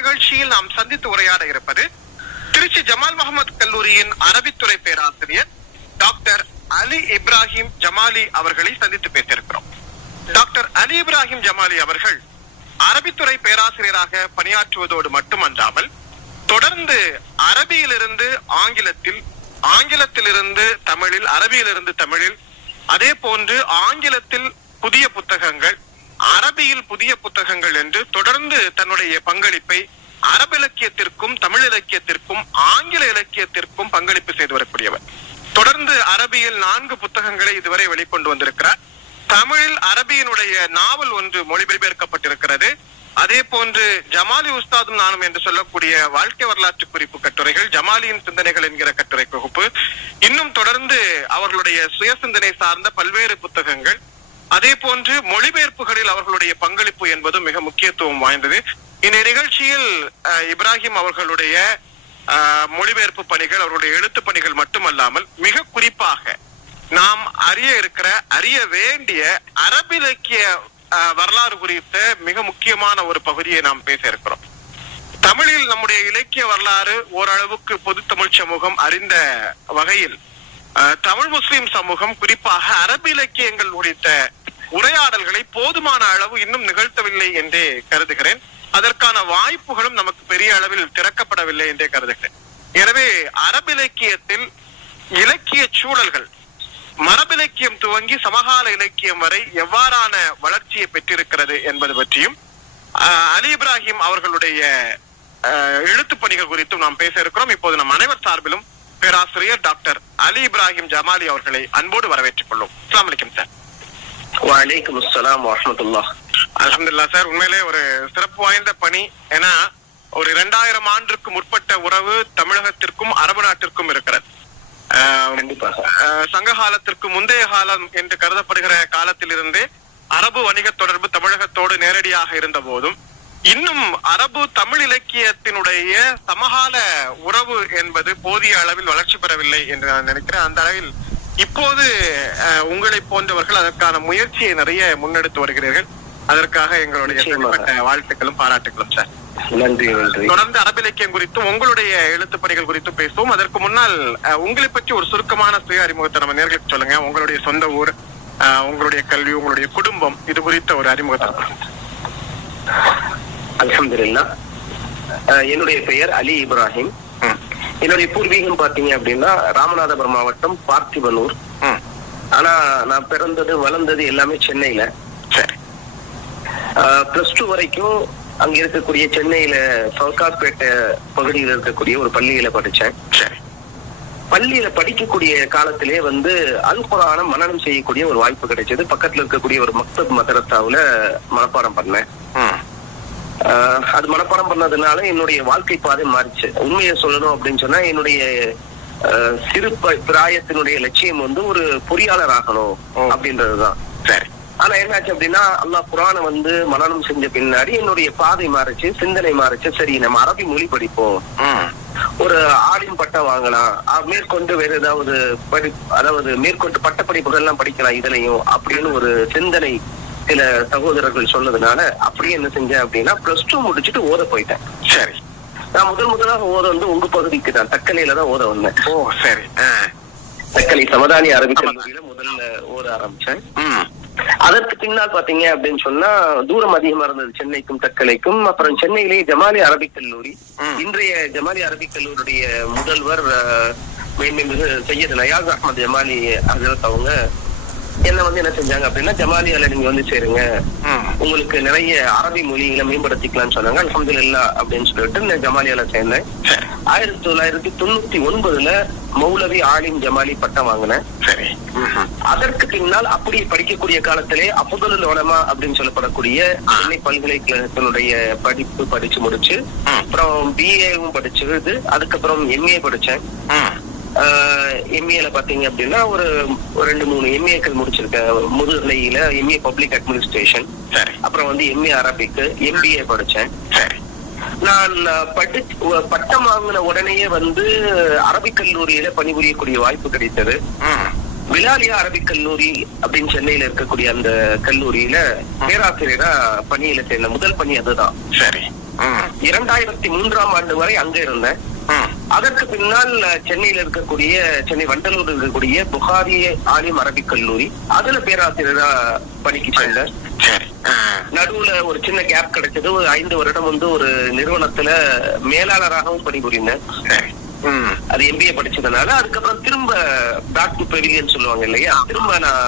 நிகழ்ச்சியில் நாம் சந்தித்து உரையாட இருப்பது திருச்சி ஜமால் முகமது கல்லூரியின் அரபித்துறை பேராசிரியர் டாக்டர் அலி இப்ராஹிம் ஜமாலி அவர்களை சந்தித்து பேசியிருக்கிறோம். டாக்டர் அலி இப்ராஹிம் ஜமாலி அவர்கள் அரபித்துறை பேராசிரியராக பணியாற்றுவதோடு மட்டுமன்றாமல் தொடர்ந்து அரபியிலிருந்து ஆங்கிலத்தில், ஆங்கிலத்திலிருந்து தமிழில், அரபியிலிருந்து தமிழில், அதே போன்று ஆங்கிலத்தில் புதிய புத்தகங்கள், அரபியில் புதிய புத்தகங்கள் என்று தொடர்ந்து தன்னுடைய பங்களிப்பை அரபு இலக்கியத்திற்கும் தமிழ் இலக்கியத்திற்கும் ஆங்கில இலக்கியத்திற்கும் பங்களிப்பு செய்து வரக்கூடியவர். தொடர்ந்து அரபியில் 4 புத்தகங்களை இதுவரை வெளிக்கொண்டு வந்திருக்கிறார். தமிழில் அரபியினுடைய நாவல் ஒன்று மொழிபெயர்க்கப்பட்டிருக்கிறது. அதே போன்று ஜமாலி உஸ்தாதும் நானும் என்று சொல்லக்கூடிய வாழ்க்கை வரலாற்று குறிப்பு கட்டுரைகள், ஜமாலியின் சிந்தனைகள் என்கிற கட்டுரை தொகுப்பு, இன்னும் தொடர்ந்து அவர்களுடைய சுய சிந்தனை சார்ந்த பல்வேறு புத்தகங்கள், அதே போன்று மொழிபெயர்ப்புகளில் அவர்களுடைய பங்களிப்பு என்பது மிக முக்கியத்துவம் வாய்ந்தது. இந்த நிகழ்ச்சியில் இப்ராஹிம் அவர்களுடைய மொழிபெயர்ப்பு பணிகள், அவருடைய எழுத்து பணிகள் மட்டுமல்லாமல் மிக குறிப்பாக நாம் அறிய வேண்டிய அரபிலக்கிய வரலாறு குறித்த மிக முக்கியமான ஒரு பகுதியை நாம் பேச இருக்கிறோம். தமிழில் நம்முடைய இலக்கிய வரலாறு ஓரளவுக்கு பொது தமிழ் சமூகம் அறிந்த வகையில் தமிழ் முஸ்லிம் சமூகம் குறிப்பாக அரபு இலக்கியங்கள் குறித்த உரையாடல்களை போதுமான அளவு இன்னும் நிகழ்த்தவில்லை என்றே கருதுகிறேன். அதற்கான வாய்ப்புகளும் நமக்கு பெரிய அளவில் திறக்கப்படவில்லை என்றே கருதுகிறேன். எனவே அரபு இலக்கியத்தில் இலக்கிய சூழல்கள் மரபிலக்கியம் துவங்கி சமகால இலக்கியம் வரை எவ்வாறான வளர்ச்சியை பெற்றிருக்கிறது என்பது பற்றியும் அலி இப்ராஹிம் அவர்களுடைய எழுத்து பணிகள் குறித்தும் நாம் பேச இருக்கிறோம். இப்போது நம் அனைவர் சார்பிலும் பேராசிரியர் டாக்டர் அலி இப்ராஹிம் ஜமாலி அவர்களை அன்போடு வரவேற்றுக் கொள்ளும். அஸ்ஸலாமு அலைக்கும் சார். வலைக்கும் அஸ்ஸலாம் வரஹ்மத்துல்லாஹ். அல்ஹம்துலில்லாஹ் சார், உண்மையிலே ஒரு சிறப்பு வாய்ந்த பணி. ஏன்னா ஒரு 2000 ஆண்டுக்கு முற்பட்ட உறவு தமிழகத்திற்கும் அரபு நாட்டிற்கும் இருக்கிறது. சங்க காலத்திற்கு முந்தைய காலம் என்று கருதப்படுகிற காலத்திலிருந்தே அரபு வணிக தொடர்பு தமிழகத்தோடு நேரடியாக இருந்த போதும் இன்னும் அரபு தமிழ் இலக்கியத்தினுடைய சமகால உறவு என்பது போதிய அளவில் வளர்ச்சி பெறவில்லை என்று நான் நினைக்கிறேன். அந்த அளவில் இப்போது உங்களை போன்றவர்கள் அதற்கான முயற்சியை நிறைய முன்னெடுத்து வருகிறீர்கள். அதற்காக எங்களுடைய வாழ்த்துக்களும் பாராட்டுகளும் சார். நன்றி நன்றி. தொடர்ந்து அரபு இலக்கியம் குறித்தும் உங்களுடைய எழுத்து பணிகள் குறித்தும் பேசுவோம். அதற்கு முன்னால் உங்களை பற்றி ஒரு சுருக்கமான சுய அறிமுகத்தை நம்ம நேர்களுக்கு சொல்லுங்க. உங்களுடைய சொந்த ஊர், உங்களுடைய கல்வி, உங்களுடைய குடும்பம், இது குறித்த ஒரு அறிமுகத்தை. அல்ஹம்துலில்லாஹ். என்னுடைய பெயர் அலி இப்ராஹிம். என்னுடைய பூர்வீகம் பாத்தீங்க அப்படின்னா ராமநாதபுரம் மாவட்டம் பார்த்திபனூர். ஆனா நான் பிறந்தது வளர்ந்தது எல்லாமே சென்னையில. +2 வரைக்கும் அங்க இருக்கக்கூடிய சென்னையில சவுகாஸ்பேட்டை பகுதியில் இருக்கக்கூடிய ஒரு பள்ளியில படிச்சேன். பள்ளியில படிக்கக்கூடிய காலத்திலே அல் குர்ஆனை மனனம் செய்யக்கூடிய ஒரு வாய்ப்பு கிடைச்சது. பக்கத்துல இருக்கக்கூடிய ஒரு மக்தப் மதரசாவுல மனப்பாடம் பண்ணேன். அது மனப்பாடம் பண்ணதுனால என்னுடைய வாழ்க்கை பாதை மாறிச்சு. உண்மையை சொல்லணும் அப்படின்னு சொன்னா என்னுடைய சிறு பிராயத்தினுடைய லட்சியம் ஒரு பொறியாளர் ஆகணும் அப்படின்றதுதான். சரி. ஆனா என்னாச்சு அப்படின்னா அல்லாஹ் குர்ஆனை மனனம் செஞ்ச பின்னாடி என்னுடைய பாதை மாறிச்சு, சிந்தனை மாறிச்சு. சரி, நம்ம அரபி மொழி படிப்போம், ஒரு ஆலிம் பட்டம் வாங்கலாம், மேற்கொண்டு வேற ஏதாவது அதாவது மேற்கொண்டு பட்டப்படிப்புகள் எல்லாம் படிக்கலாம் இதுலயும் அப்படின்னு ஒரு சிந்தனை சில சகோதரர்கள் சொன்னதுனால அப்படியே என்ன செஞ்சேன் அப்படின்னா +2 முடிச்சுட்டு ஓத போயிட்டேன். சரி. நான் முதலாக ஓத உங்க பகுதிக்கு தான் தக்கலையில தான் ஓத வந்தேன். ஓ சரி. தக்கலை சமதானி அரபி கல்லூரியில முதல்ல ஓத ஆரம்பிச்சேன். அதற்கு பின்னால் பாத்தீங்க அப்படின்னு சொன்னா தூரம் அதிகமா இருந்தது சென்னைக்கும் தக்கலைக்கும். அப்புறம் சென்னையிலேயே ஜமாலி அரபிக் கல்லூரி, இன்றைய ஜமாலி அரபிக் கல்லூரியுடைய முதல்வர் மேன்மிகு சையத் நயாஸ் அஹ்மத் ஜமாலி ஹஜரத் அவங்க என்ன என்ன செஞ்சாங்க அப்படின்னா ஜமாலியால நீங்க சேருங்க, உங்களுக்கு நிறைய அரபி மொழிகளை மேம்படுத்திக்கலாம்னு சொன்னாங்க. அல்ஹம்துலில்லாஹ் அப்படின்னு சொல்லிட்டு ஜமாலியால சேர்ந்தேன். 1999ல மௌலவி ஆலிம் ஜமாலி பட்டம் வாங்கினேன். அதற்கு பின்னால் அப்படி படிக்கக்கூடிய காலத்திலே அஃதலுல் உலமா அப்படின்னு சொல்லப்படக்கூடிய சென்னை பல்கலைக்கழகத்தினுடைய படிப்பு படிச்சு முடிச்சு அப்புறம் BA-வும் படிச்சு அதுக்கப்புறம் MA படிச்சேன். MA-ல பாத்தீங்க அப்படின்னா ஒரு 2-3 MA-க்கள் முடிச்சிருக்கேன். முதுகலையில MA பப்ளிக் அட்மினிஸ்ட்ரேஷன், அப்புறம் MA அரபிக், MBA படிச்சேன். நான் பட்டம் வாங்கின உடனேயே அரபிக் கல்லூரியில பணிபுரியக்கூடிய வாய்ப்பு கிடைத்தது. விலாலியா அரபிக் கல்லூரி அப்படின்னு சென்னையில இருக்கக்கூடிய அந்த கல்லூரியில பேராசிரியரா பணியில சேர்ந்த முதல் பணி அதுதான். சரி. 2003ஆம் ஆண்டு வரை அங்க இருந்தேன். அதற்கு பின்னால் சென்னையில இருக்கக்கூடிய சென்னை வண்டலூர் இருக்கக்கூடிய புகாரி ஆலிம் அரபிக் கல்லூரி அதுல பேராசிரியரா பணிக்கு சேர்ந்தேன். நடுவுல ஒரு சின்ன கேப் கிடைச்சது. ஒரு 5 வருடம் வந்து ஒரு நிறுவனத்துல மேலாளராகவும் பணிபுரிந்தேன். அது MBA படிச்சதுனால அதுக்கப்புறம் திரும்ப பேக் டு பெவிலியன் சொல்லுவாங்க இல்லையா, திரும்ப நான்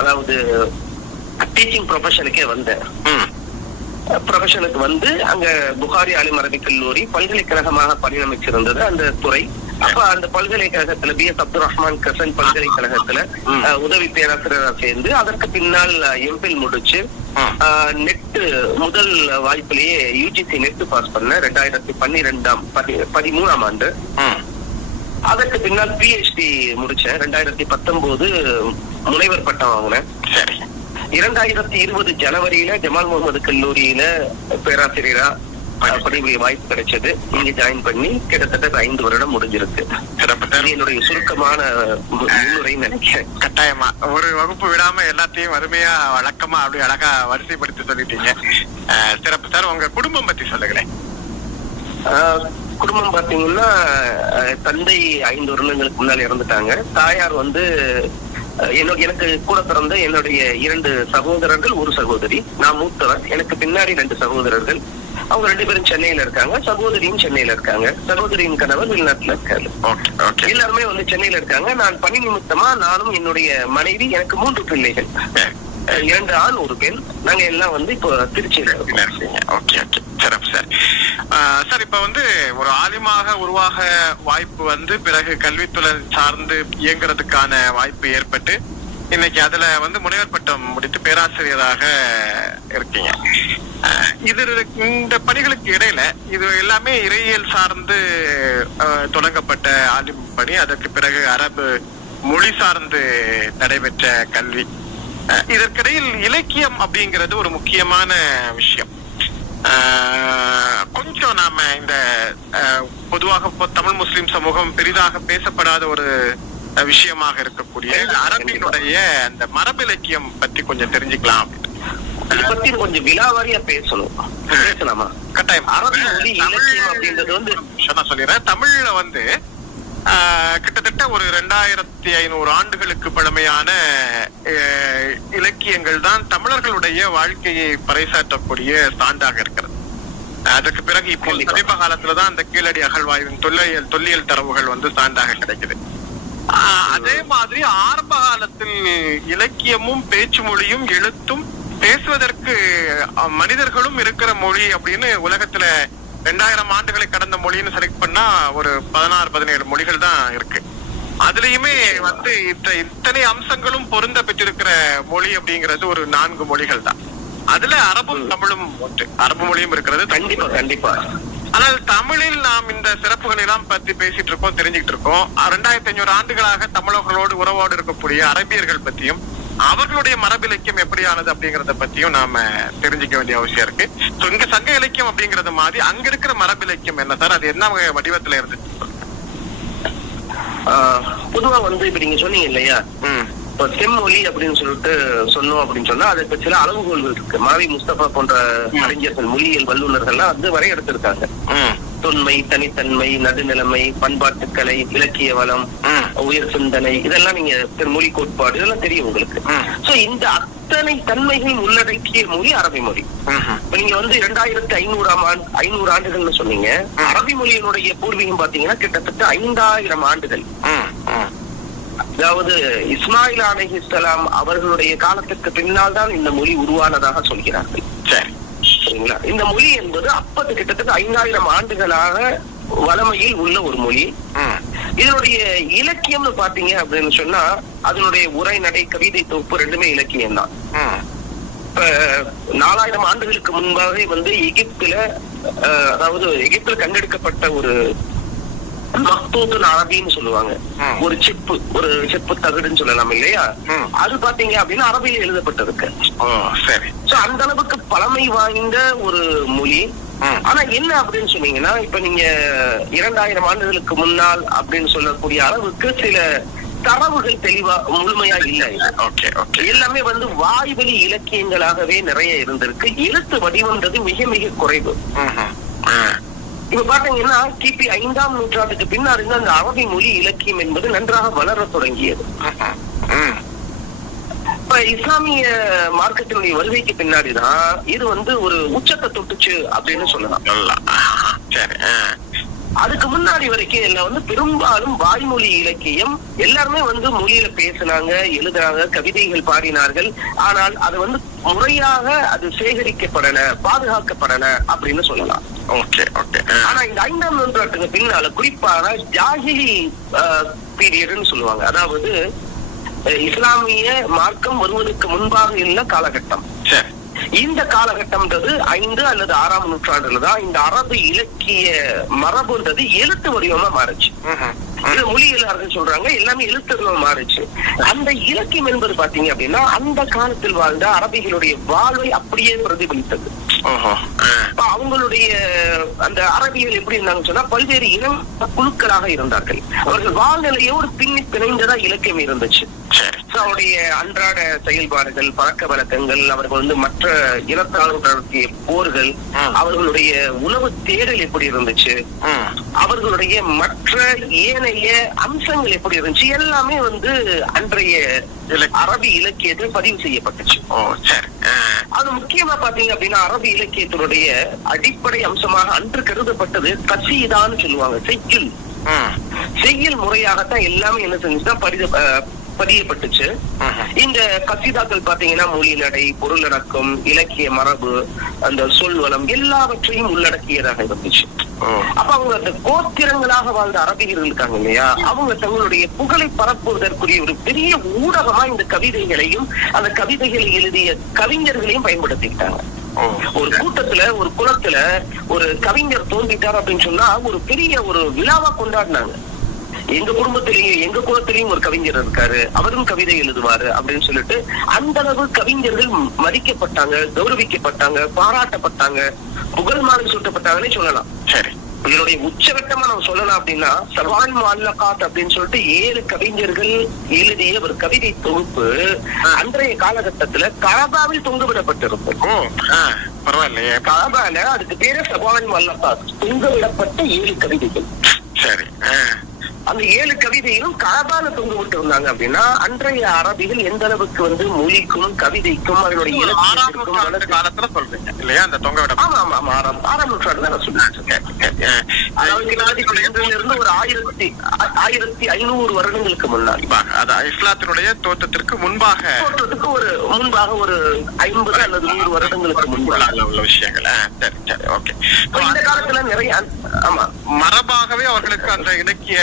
அதாவது டீச்சிங் ப்ரொஃபஷனுக்கே வந்தேன். ப்ரொஃபஷனுக்கு வந்து அங்க புகாரி ஆலிம் அரபிக் கல்லூரி பல்கலைக்கழகமாக பரிணமிச்சிருந்தது அந்த துறை. அப்ப அந்த பல்கலைக்கழகத்துல BS அப்துல் ரஹ்மான் கசன் பல்கலைக்கழகத்துல உதவி பேராசிரியராக சேர்ந்து அதற்கு பின்னால் MPhil முடிச்சு நெட் முதல் வாய்ப்பிலேயே UGC நெட் பாஸ் பண்ண 2013ஆம் ஆண்டு. அதற்கு பின்னால் PhD முடிச்சேன். 2019 முனைவர் பட்டம் வாங்கினேன். 2020 ஜனவரியில ஜமால் முகமது கல்லூரியில பேராசிரியரா பணிபுரிய வாய்ப்பு கிடைச்சது. இங்க ஜாயின் பண்ணி கிட்டத்தட்ட 5 வருடம் முடிஞ்சிருக்கு. என்னுடைய சுருக்கமான முன்னுரை நினைக்கிறேன். கட்டாயமா ஒரு வகுப்பு விடாம எல்லாத்தையும் வறுமையா வழக்கமா அப்படி அழகா வரிசைப்படுத்தி சொல்லிட்டீங்க. சிறப்பு சார். உங்க குடும்பம் பத்தி சொல்லுங்களேன். குடும்பம் பாத்தீங்கன்னா தந்தை 5 வருடங்களுக்கு முன்னால இறந்துட்டாங்க. தாயார் வந்து எனக்கு கூட பிறந்த என்னுடைய 2 சகோதரர்கள், 1 சகோதரி. நான் மூத்தவர். எனக்கு பின்னாடி 2 சகோதரர்கள். அவங்க 2 பேரும் சென்னையில இருக்காங்க. சகோதரியும் சென்னையில இருக்காங்க. சகோதரியின் கணவர் வெளிநாட்டுல இருக்காரு. எல்லாருமே வந்து சென்னையில இருக்காங்க. நான் பணி நிமித்தமா நானும் என்னுடைய மனைவி, எனக்கு 3 பிள்ளைகள், 2 ஆண் 1 பெண். நாங்க எல்லாம் வந்து இப்போ திருச்சியில இருக்கோம். சிறப்பு சார். சார், இப்ப வந்து ஒரு ஆலிமாக உருவாக வாய்ப்பு வந்து பிறகு கல்வித்துறை சார்ந்து இயங்குறதுக்கான வாய்ப்பு ஏற்பட்டு இன்னைக்கு அதுல வந்து முனைவர் பட்டம் முடித்து பேராசிரியராக இருக்கீங்க. இந்த பணிகளுக்கு இடையில இது எல்லாமே இறையியல் சார்ந்து தொடங்கப்பட்ட ஆலிம் பணி. அதற்கு பிறகு அரபு மொழி சார்ந்து நடைபெற்ற கல்வி. இதற்கிடையில் இலக்கியம் அப்படிங்கிறது ஒரு முக்கியமான விஷயம். கொஞ்சம் நாம இந்த பொதுவாக தமிழ் முஸ்லிம் சமூகம் பெரிதாக பேசப்படாத ஒரு விஷயமாக இருக்கக்கூடிய அரபியினுடைய அந்த மரபிலக்கியம் பத்தி கொஞ்சம் தெரிஞ்சுக்கலாம். பத்தி கொஞ்சம் விலாவாரியா பேசலாமா? கட்டாயம். அரபி மொழி இலக்கியம் அப்படின்றது வந்து நான் சொல்லிடுறேன். தமிழ்ல வந்து கிட்டத்தட்ட ஒரு 2500 ஆண்டுகளுக்கு பழமையான இலக்கியங்கள் தான் தமிழர்களுடைய வாழ்க்கையை பறைசாற்றக்கூடிய சான்றாக இருக்கிறது. அதற்கு பிறகு இப்போ சமீப காலத்துலதான் அந்த கீழடி அகழ்வாய்வின் தொல்லியல் தரவுகள் வந்து சான்றாக கிடைக்குது. அதே மாதிரி ஆரம்ப காலத்தில் இலக்கியமும் பேச்சு மொழியும் எழுத்தும் பேசுவதற்கு மனிதர்களும் இருக்கிற மொழி அப்படின்னு உலகத்துல 2000 ஆண்டுகளை கடந்த மொழின்னு செலக்ட் பண்ணா ஒரு 16-17 மொழிகள் தான் இருக்கு. அதுலயுமே வந்து இத்தனை அம்சங்களும் பொருந்த பெற்றிருக்கிற மொழி அப்படிங்கிறது ஒரு 4 மொழிகள் தான். அதுல அரபும் தமிழும் ஒன்று. அரபு மொழியும் இருக்கிறது. கண்டிப்பா. ஆனால் தமிழில் நாம் இந்த சிறப்புகள் எல்லாம் பத்தி பேசிட்டு இருக்கோம், தெரிஞ்சுக்கிட்டு இருக்கோம். 2500 ஆண்டுகளாக தமிழர்களோடு உறவோடு இருக்கக்கூடிய அரபியர்கள் பத்தியும் அவர்களுடைய மரபிலக்கியம் எப்படியானது அப்படிங்கறத பத்தியும் நாம தெரிஞ்சுக்க வேண்டிய அவசியம் இருக்கு. சோ இங்க சங்க இலக்கியம் அப்படிங்கறது மாதிரி அங்க இருக்கிற மரபிலக்கியம் என்ன சார்? அது என்ன வடிவத்துல இருந்துச்சு? பொதுவா வந்து இப்ப நீங்க சொன்னீங்க இல்லையா, இப்ப செம்மொழி அப்படின்னு சொல்லிட்டு சொன்னோம் அப்படின்னு சொன்னா அதுக்கு சில அளவுகோல்கள் இருக்கு. மாவி முஸ்தபா போன்ற அறிஞர்கள், மொழியியல் வல்லுநர்கள்லாம் வந்து வரையறுத்திருக்காங்க. தொன்மை, தனித்தன்மை, நடுநிலைமை, பண்பாட்டுக்கலை, இலக்கிய வளம், உயர் சிந்தனை, இதெல்லாம் நீங்க மொழி கோட்பாடு இதெல்லாம் தெரியும் உங்களுக்கு. சோ இந்த அத்தனை தன்மைகள் உள்ளடக்கிய மொழி அரபி மொழி. இப்ப நீங்க வந்து 2500 ஆண்டுகள்னு சொன்னீங்க. அரபி மொழியினுடைய பூர்வீகம் பாத்தீங்கன்னா கிட்டத்தட்ட 5000 ஆண்டுகள். அதாவது இஸ்மாயில் அலைஹிஸ்ஸலாம் அவர்களுடைய காலத்துக்கு பின்னால் தான் இந்த மொழி உருவானதாக சொல்கிறார்கள். சரிங்களா? இந்த மொழி என்பது அப்பது கிட்டத்தட்ட 5000 ஆண்டுகளாக வளமையில் உள்ள ஒரு மொழி. இதனுடைய இலக்கியம்னு பாத்தீங்க அப்படின்னு சொன்னா அதனுடைய உரை, நடை, கவிதை தொகுப்பு 2மே இலக்கியம் தான். இப்ப 4000 ஆண்டுகளுக்கு முன்பாகவே வந்து எகிப்துல, அதாவது எகிப்துல கண்டெடுக்கப்பட்ட ஒரு மக்தூத் அரபின்னு சொல்லுவாங்க, ஒரு செப்பு தகடுன்னு சொல்லலாம் இல்லையா, அது பாத்தீங்க அப்படின்னா அரபியில் எழுதப்பட்டிருக்கு. அந்த அளவுக்கு பழமை வாய்ந்த ஒரு மொழி. ஆனா என்ன அப்படின்னு சொன்னீங்கன்னா இப்ப நீங்க 2000 ஆண்டுகளுக்கு முன்னால் அப்படின்னு சொல்லக்கூடிய அளவுக்கு சில தரவுகள் தெளிவா முழுமையா இல்ல. Okay okay. எல்லாமே வந்து வாய்வழி இலக்கியங்களாகவே நிறைய இருந்திருக்கு. எழுத்து வடிவம்ன்றது மிக மிக குறைவு. இப்ப பாத்தீங்கன்னா கிபி 5ஆம் நூற்றாண்டுக்கு பின்னாடி அந்த அரபி மொழி இலக்கியம் என்பது நன்றாக வளர தொடங்கியது. இப்ப இஸ்லாமிய மார்க்கத்தினுடைய வருகைக்கு பின்னாடிதான் இது வந்து ஒரு உச்சத்தை தொட்டுச்சு அப்படின்னு சொல்லலாம். அதுக்கு முன்னாடி வரைக்கும் எல்லாம் வந்து பெரும்பாலும் வாய்மொழி இலக்கியம், எல்லாருமே வந்து மொழியில பேசினாங்க, எழுதுறாங்க, கவிதைகள் பாடினார்கள். ஆனால் அது வந்து முறையாக அது சேகரிக்கப்படல, பாதுகாக்கப்படல அப்படின்னு சொல்லலாம். ஆனா இந்த 5ஆம் நூற்றாண்டுக்கு பின்னால குறிப்பாக ஜாஹிலி பீரியட்னு சொல்லுவாங்க. அதாவது இஸ்லாமிய மார்க்கம் வருவதற்கு முன்பாக உள்ள காலகட்டம். இந்த காலகட்டம்ன்றது 5 அல்லது 6ஆம் நூற்றாண்டுலதான் இந்த அரபு இலக்கிய மரபுன்றது எழுத்து வடிவமா மாறுச்சு. இது மொழியியலாளர்கள் சொல்றாங்க, எல்லாமே எழுத்து வடிவமா மாறுச்சு. அந்த இலக்கியம் என்பது பாத்தீங்க அப்படின்னா அந்த காலத்தில் வாழ்ந்த அரபிகளுடைய வாழ்வை அப்படியே பிரதிபலித்தது. அவங்களுடைய அந்த அரபிகள் எப்படி இருந்தாங்கன்னு சொன்னா பல்வேறு இனம் குழுக்களாக இருந்தார்கள். அவர்கள் வாழ்நிலையோடு பின்னி பிணைந்ததா இலக்கியம் இருந்துச்சு. அவருடைய அன்றாட செயல்பாடுகள், பழக்க வழக்கங்கள், அவர்கள் வந்து மற்ற இனத்தால் நடத்திய போர்கள், அவர்களுடைய உணவு தேடல் எப்படி இருந்துச்சு, அவர்களுடைய மற்ற ஏனைய அம்சங்கள் எப்படி இருந்துச்சு, எல்லாமே வந்து அன்றைய அரபி இலக்கியத்தில் பதிவு செய்யப்பட்டுச்சு. அது முக்கியமா பாத்தீங்க அப்படின்னா அரபி இலக்கியத்தினுடைய அடிப்படை அம்சமாக அன்று கருதப்பட்டது கசீதான்னு சொல்லுவாங்க. செய்யுள் முறையாகத்தான் எல்லாமே என்ன செஞ்சுதான் பதியப்பட்டுச்சு. இந்த கசீதாக்கள் பாத்தீங்கன்னா மொழி நடை, பொருளடக்கம், இலக்கிய மரபு, அந்த சொல்வளம் எல்லாவற்றையும் உள்ளடக்கியதாக இருந்துச்சு. அப்ப அவங்க அந்த கோத்திரங்களாக வாழ்ந்த அரபிகர்கள் இருக்காங்க இல்லையா, அவங்க தங்களுடைய புகழை பரப்புவதற்குரிய ஒரு பெரிய ஊடகமா இந்த கவிதைகளையும் அந்த கவிதைகளை எழுதிய கவிஞர்களையும் பயன்படுத்திக்கிட்டாங்க. ஒரு கூட்டத்துல, ஒரு குலத்துல ஒரு கவிஞர் தோன்றிட்டார் அப்படின்னு சொன்னா ஒரு பெரிய ஒரு விழாவா கொண்டாடினாங்க. எங்க குடும்பத்திலேயும் எங்க குலத்திலையும் ஒரு கவிஞர் இருக்காரு, அவரும் கவிதை எழுதுவாரு அப்படின்னு சொல்லிட்டு அந்த அளவு கவிஞர்கள் மதிக்கப்பட்டாங்க, கௌரவிக்கப்பட்டாங்க, பாராட்டப்பட்டாங்க, புகழ் மாலை சூட்டப்பட்டாங்கன்னே சொல்லலாம். இதனுடைய உச்சகட்டமா நம்ம சொல்லலாம் அப்படின்னா சவால் முஅல்லகாத் அப்படின்னு சொல்லிட்டு 7 கவிஞர்கள் எழுதிய ஒரு கவிதை தொகுப்பு அன்றைய காலகட்டத்துல கஅபாவில் தொங்கவிடப்பட்டிருக்கும். பரவாயில்லையே, கஅபால அதுக்கு பேரு சவால் முஅல்லகாத், தொங்கவிடப்பட்ட 7 கவிதைகள். அந்த 7 கவிதையிலும் கஅபால தொங்க விட்டு இருந்தாங்க அப்படின்னா அன்றைய அரபிகள் எந்த அளவுக்கு வந்து மொழிக்கும் கவிதைக்கும் அதனுடைய இலக்கியத்திற்கும் காலத்துல சொல்றீங்க இல்லையா அந்த தொங்க விட. ஆமா ஆமா ஆமா 6ஆம் நூற்றாண்டு தான் நான் சொல்லிட்டு இருந்து ஒரு 1500 வருடங்களுக்கு முன்னாடி, இஸ்லாத்தினுடைய தோற்றத்திற்கு முன்பாக ஒரு 50 அல்லது 100 வருடங்களுக்கு முன்பாக உள்ள விஷயங்கள். சரி சரி, ஓகே. இந்த காலத்துல நிறைய ஆமா மரபாகவே அவர்களுக்கு அந்த இலக்கிய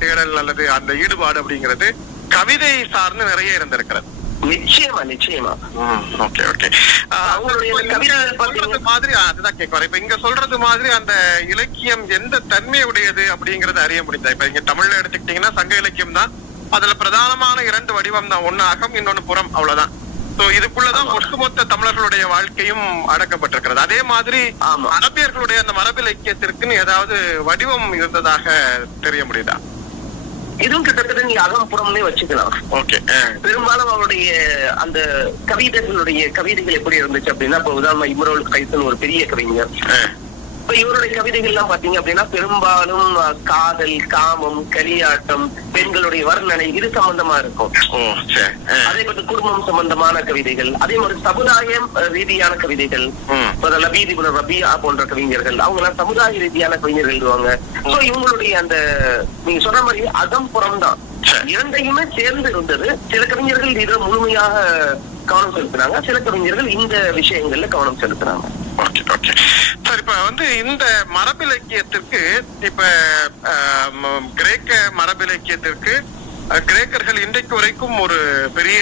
தேடல் அல்லது அந்த ஈடுபாடு அப்படிங்கிறது கவிதை சார்ந்து நிறைய இருந்திருக்கிறது. நிச்சயமா நிச்சயமா. Okay okay. சொல்றது மாதிரி அதுதான் கேட்க. இப்ப இங்க சொல்றது மாதிரி அந்த இலக்கியம் எந்த தன்மையுடையது அப்படிங்கறது அறிய முடியுதா? இப்ப இங்க தமிழ்ல எடுத்துக்கிட்டீங்கன்னா சங்க இலக்கியம் தான், அதுல பிரதானமான 2 வடிவம் தான், ஒண்ணு அகம், இன்னொன்னு புறம், அவ்வளவுதான். சோ இதுக்குள்ளதான் ஒட்டுமொத்த தமிழர்களுடைய வாழ்க்கையும் அடக்கப்பட்டிருக்கிறது. அதே மாதிரி அரபியர்களுடைய அந்த மரபு இலக்கியத்திற்குன்னு ஏதாவது வடிவம் இருந்ததாக தெரிய முடியுதா? இதுவும் கிட்டத்தட்ட நீ அகம்புறம்னே வச்சுக்கலாம். ஓகே. பெரும்பாலும் அவருடைய அந்த கவிதைகள் எப்படி இருந்துச்சு அப்படின்னா, இப்ப உதாரணமா இம்ருல் கைஸ் ஒரு பெரிய கவிஞர். இப்ப இவருடைய கவிதைகள் எல்லாம் பாத்தீங்க அப்படின்னா பெரும்பாலும் காதல், காமம், களியாட்டம், பெண்களுடைய வர்ணனை இது சம்பந்தமா இருக்கும். அதே போல குடும்பம் சம்பந்தமான கவிதைகள், அதே மாதிரி சமுதாயம் ரீதியான கவிதைகள். லபீத் இப்னு ரபியா போன்ற கவிஞர்கள் அவங்க எல்லாம் சமுதாய ரீதியான கவிஞர்கள் எழுதுவாங்க. சோ இவங்களுடைய அந்த நீங்க சொன்ன மாதிரி அகம் புறம் தான், இரண்டையுமே சேர்ந்து இருந்தது. சில கவிஞர்கள் இதுல முழுமையாக கவனம் செலுத்தினாங்க, சில கவிஞர்கள் இந்த விஷயங்கள்ல கவனம் செலுத்தினாங்க. சார், இப்ப வந்து இந்த மரபிலக்கியத்திற்கு இப்ப கிரேக்க மரபிலக்கியத்திற்கு கிரேக்கர்கள் இன்றைக்கு வரைக்கும் ஒரு பெரிய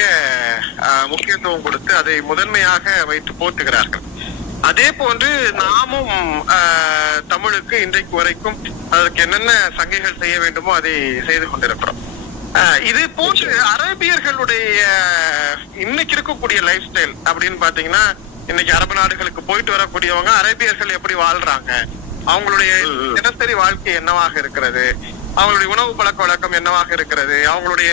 முக்கியத்துவம் கொடுத்து அதை முதன்மையாக வைத்து போற்றுகிறார்கள். அதே போன்று நாமும் தமிழுக்கு இன்றைக்கு வரைக்கும் அதற்கு என்னென்ன சங்கைகள் செய்ய வேண்டுமோ அதை செய்து கொண்டிருக்கிறோம். இது போன்று அரபியர்களுடைய இன்னைக்கு இருக்கக்கூடிய லைஃப் ஸ்டைல் அப்படின்னு பாத்தீங்கன்னா, இன்னைக்கு அரபு நாடுகளுக்கு போயிட்டு வரக்கூடியவங்க அரேபியர்கள் எப்படி வாழ்றாங்க, அவங்களுடைய தினசரி வாழ்க்கை என்னவாக இருக்கிறது, அவங்களுடைய உணவு பழக்க வழக்கம் என்னவாக இருக்கிறது, அவங்களுடைய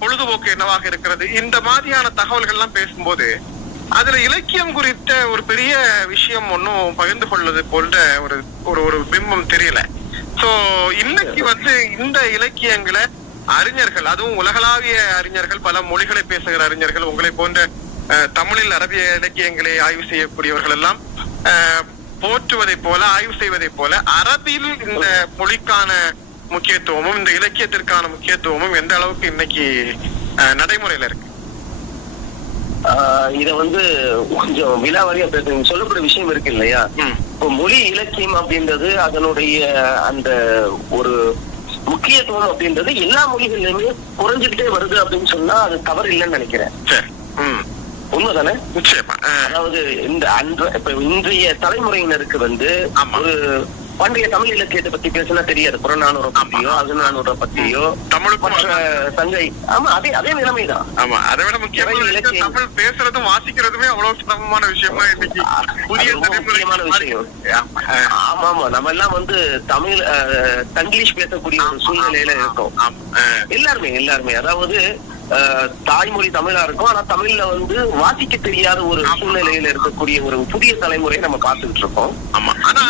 பொழுதுபோக்கு என்னவாக இருக்கிறது, இந்த மாதிரியான தகவல்கள் எல்லாம் பேசும்போது அதுல இலக்கியம் குறித்த ஒரு பெரிய விஷயம் ஒன்னும் பகிர்ந்து கொள்வது போன்ற ஒரு ஒரு ஒரு பிம்பம் தெரியல. சோ இன்னைக்கு இந்த இலக்கியங்களை அறிஞர்கள், அதுவும் உலகளாவிய அறிஞர்கள், பல மொழிகளை பேசுகிற அறிஞர்கள், உங்களை போன்ற தமிழில் அரபிய இலக்கியங்களை ஆய்வு செய்யக்கூடியவர்கள் எல்லாம் போற்றுவதை போல, ஆய்வு செய்வதை போல, அரபியில் இந்த மொழிக்கான முக்கியத்துவமும் இந்த இலக்கியத்திற்கான முக்கியத்துவமும் எந்த அளவுக்கு இன்னைக்கு நடைமுறையில இருக்கு? இத கொஞ்சம் விலாவாரியா பேசுறீங்க. சொல்லக்கூடிய விஷயம் இருக்கு இல்லையா, இப்போ மொழி இலக்கியம் அப்படின்றது அதனுடைய அந்த ஒரு முக்கியத்துவம் அப்படின்றது எல்லா மொழிகளிலுமே குறைஞ்சுக்கிட்டே வருது அப்படின்னு சொன்னா அது தவறு இல்லைன்னு நினைக்கிறேன். உண்மைதானே? நிச்சயமா. அதாவது இப்ப இன்றைய தலைமுறையினருக்கு ஒரு பண்டைய தமிழ் இலக்கியத்தை பத்தி பேசினா தெரியாது. புறநானூரை பத்தியோ அகநானூரை பத்தியோ தமிழ் சங்கை, ஆமா அதே நிலைமைதான். ஆமா, அதை விட முக்கியமான தமிழ் பேசுறதும் வாசிக்கிறதுமே அவ்வளவு சிரமமான விஷயமா இன்னைக்கு புதிய முக்கியமான விஷயம். ஆமா ஆமா, நம்ம எல்லாம் தமிழ் தங்கிலீஷ் பேசக்கூடிய ஒரு சூழ்நிலையில இருக்கோம் எல்லாருமே. அதாவது தாய்மொழி தமிழா இருக்கும், ஆனா தமிழ்ல வாசிக்க தெரியாத ஒரு சூழ்நிலையில இருக்கக்கூடிய ஒரு புதிய தலைமுறையை நம்ம பார்த்துக்கிட்டு இருக்கோம். ஆமா, ஆனா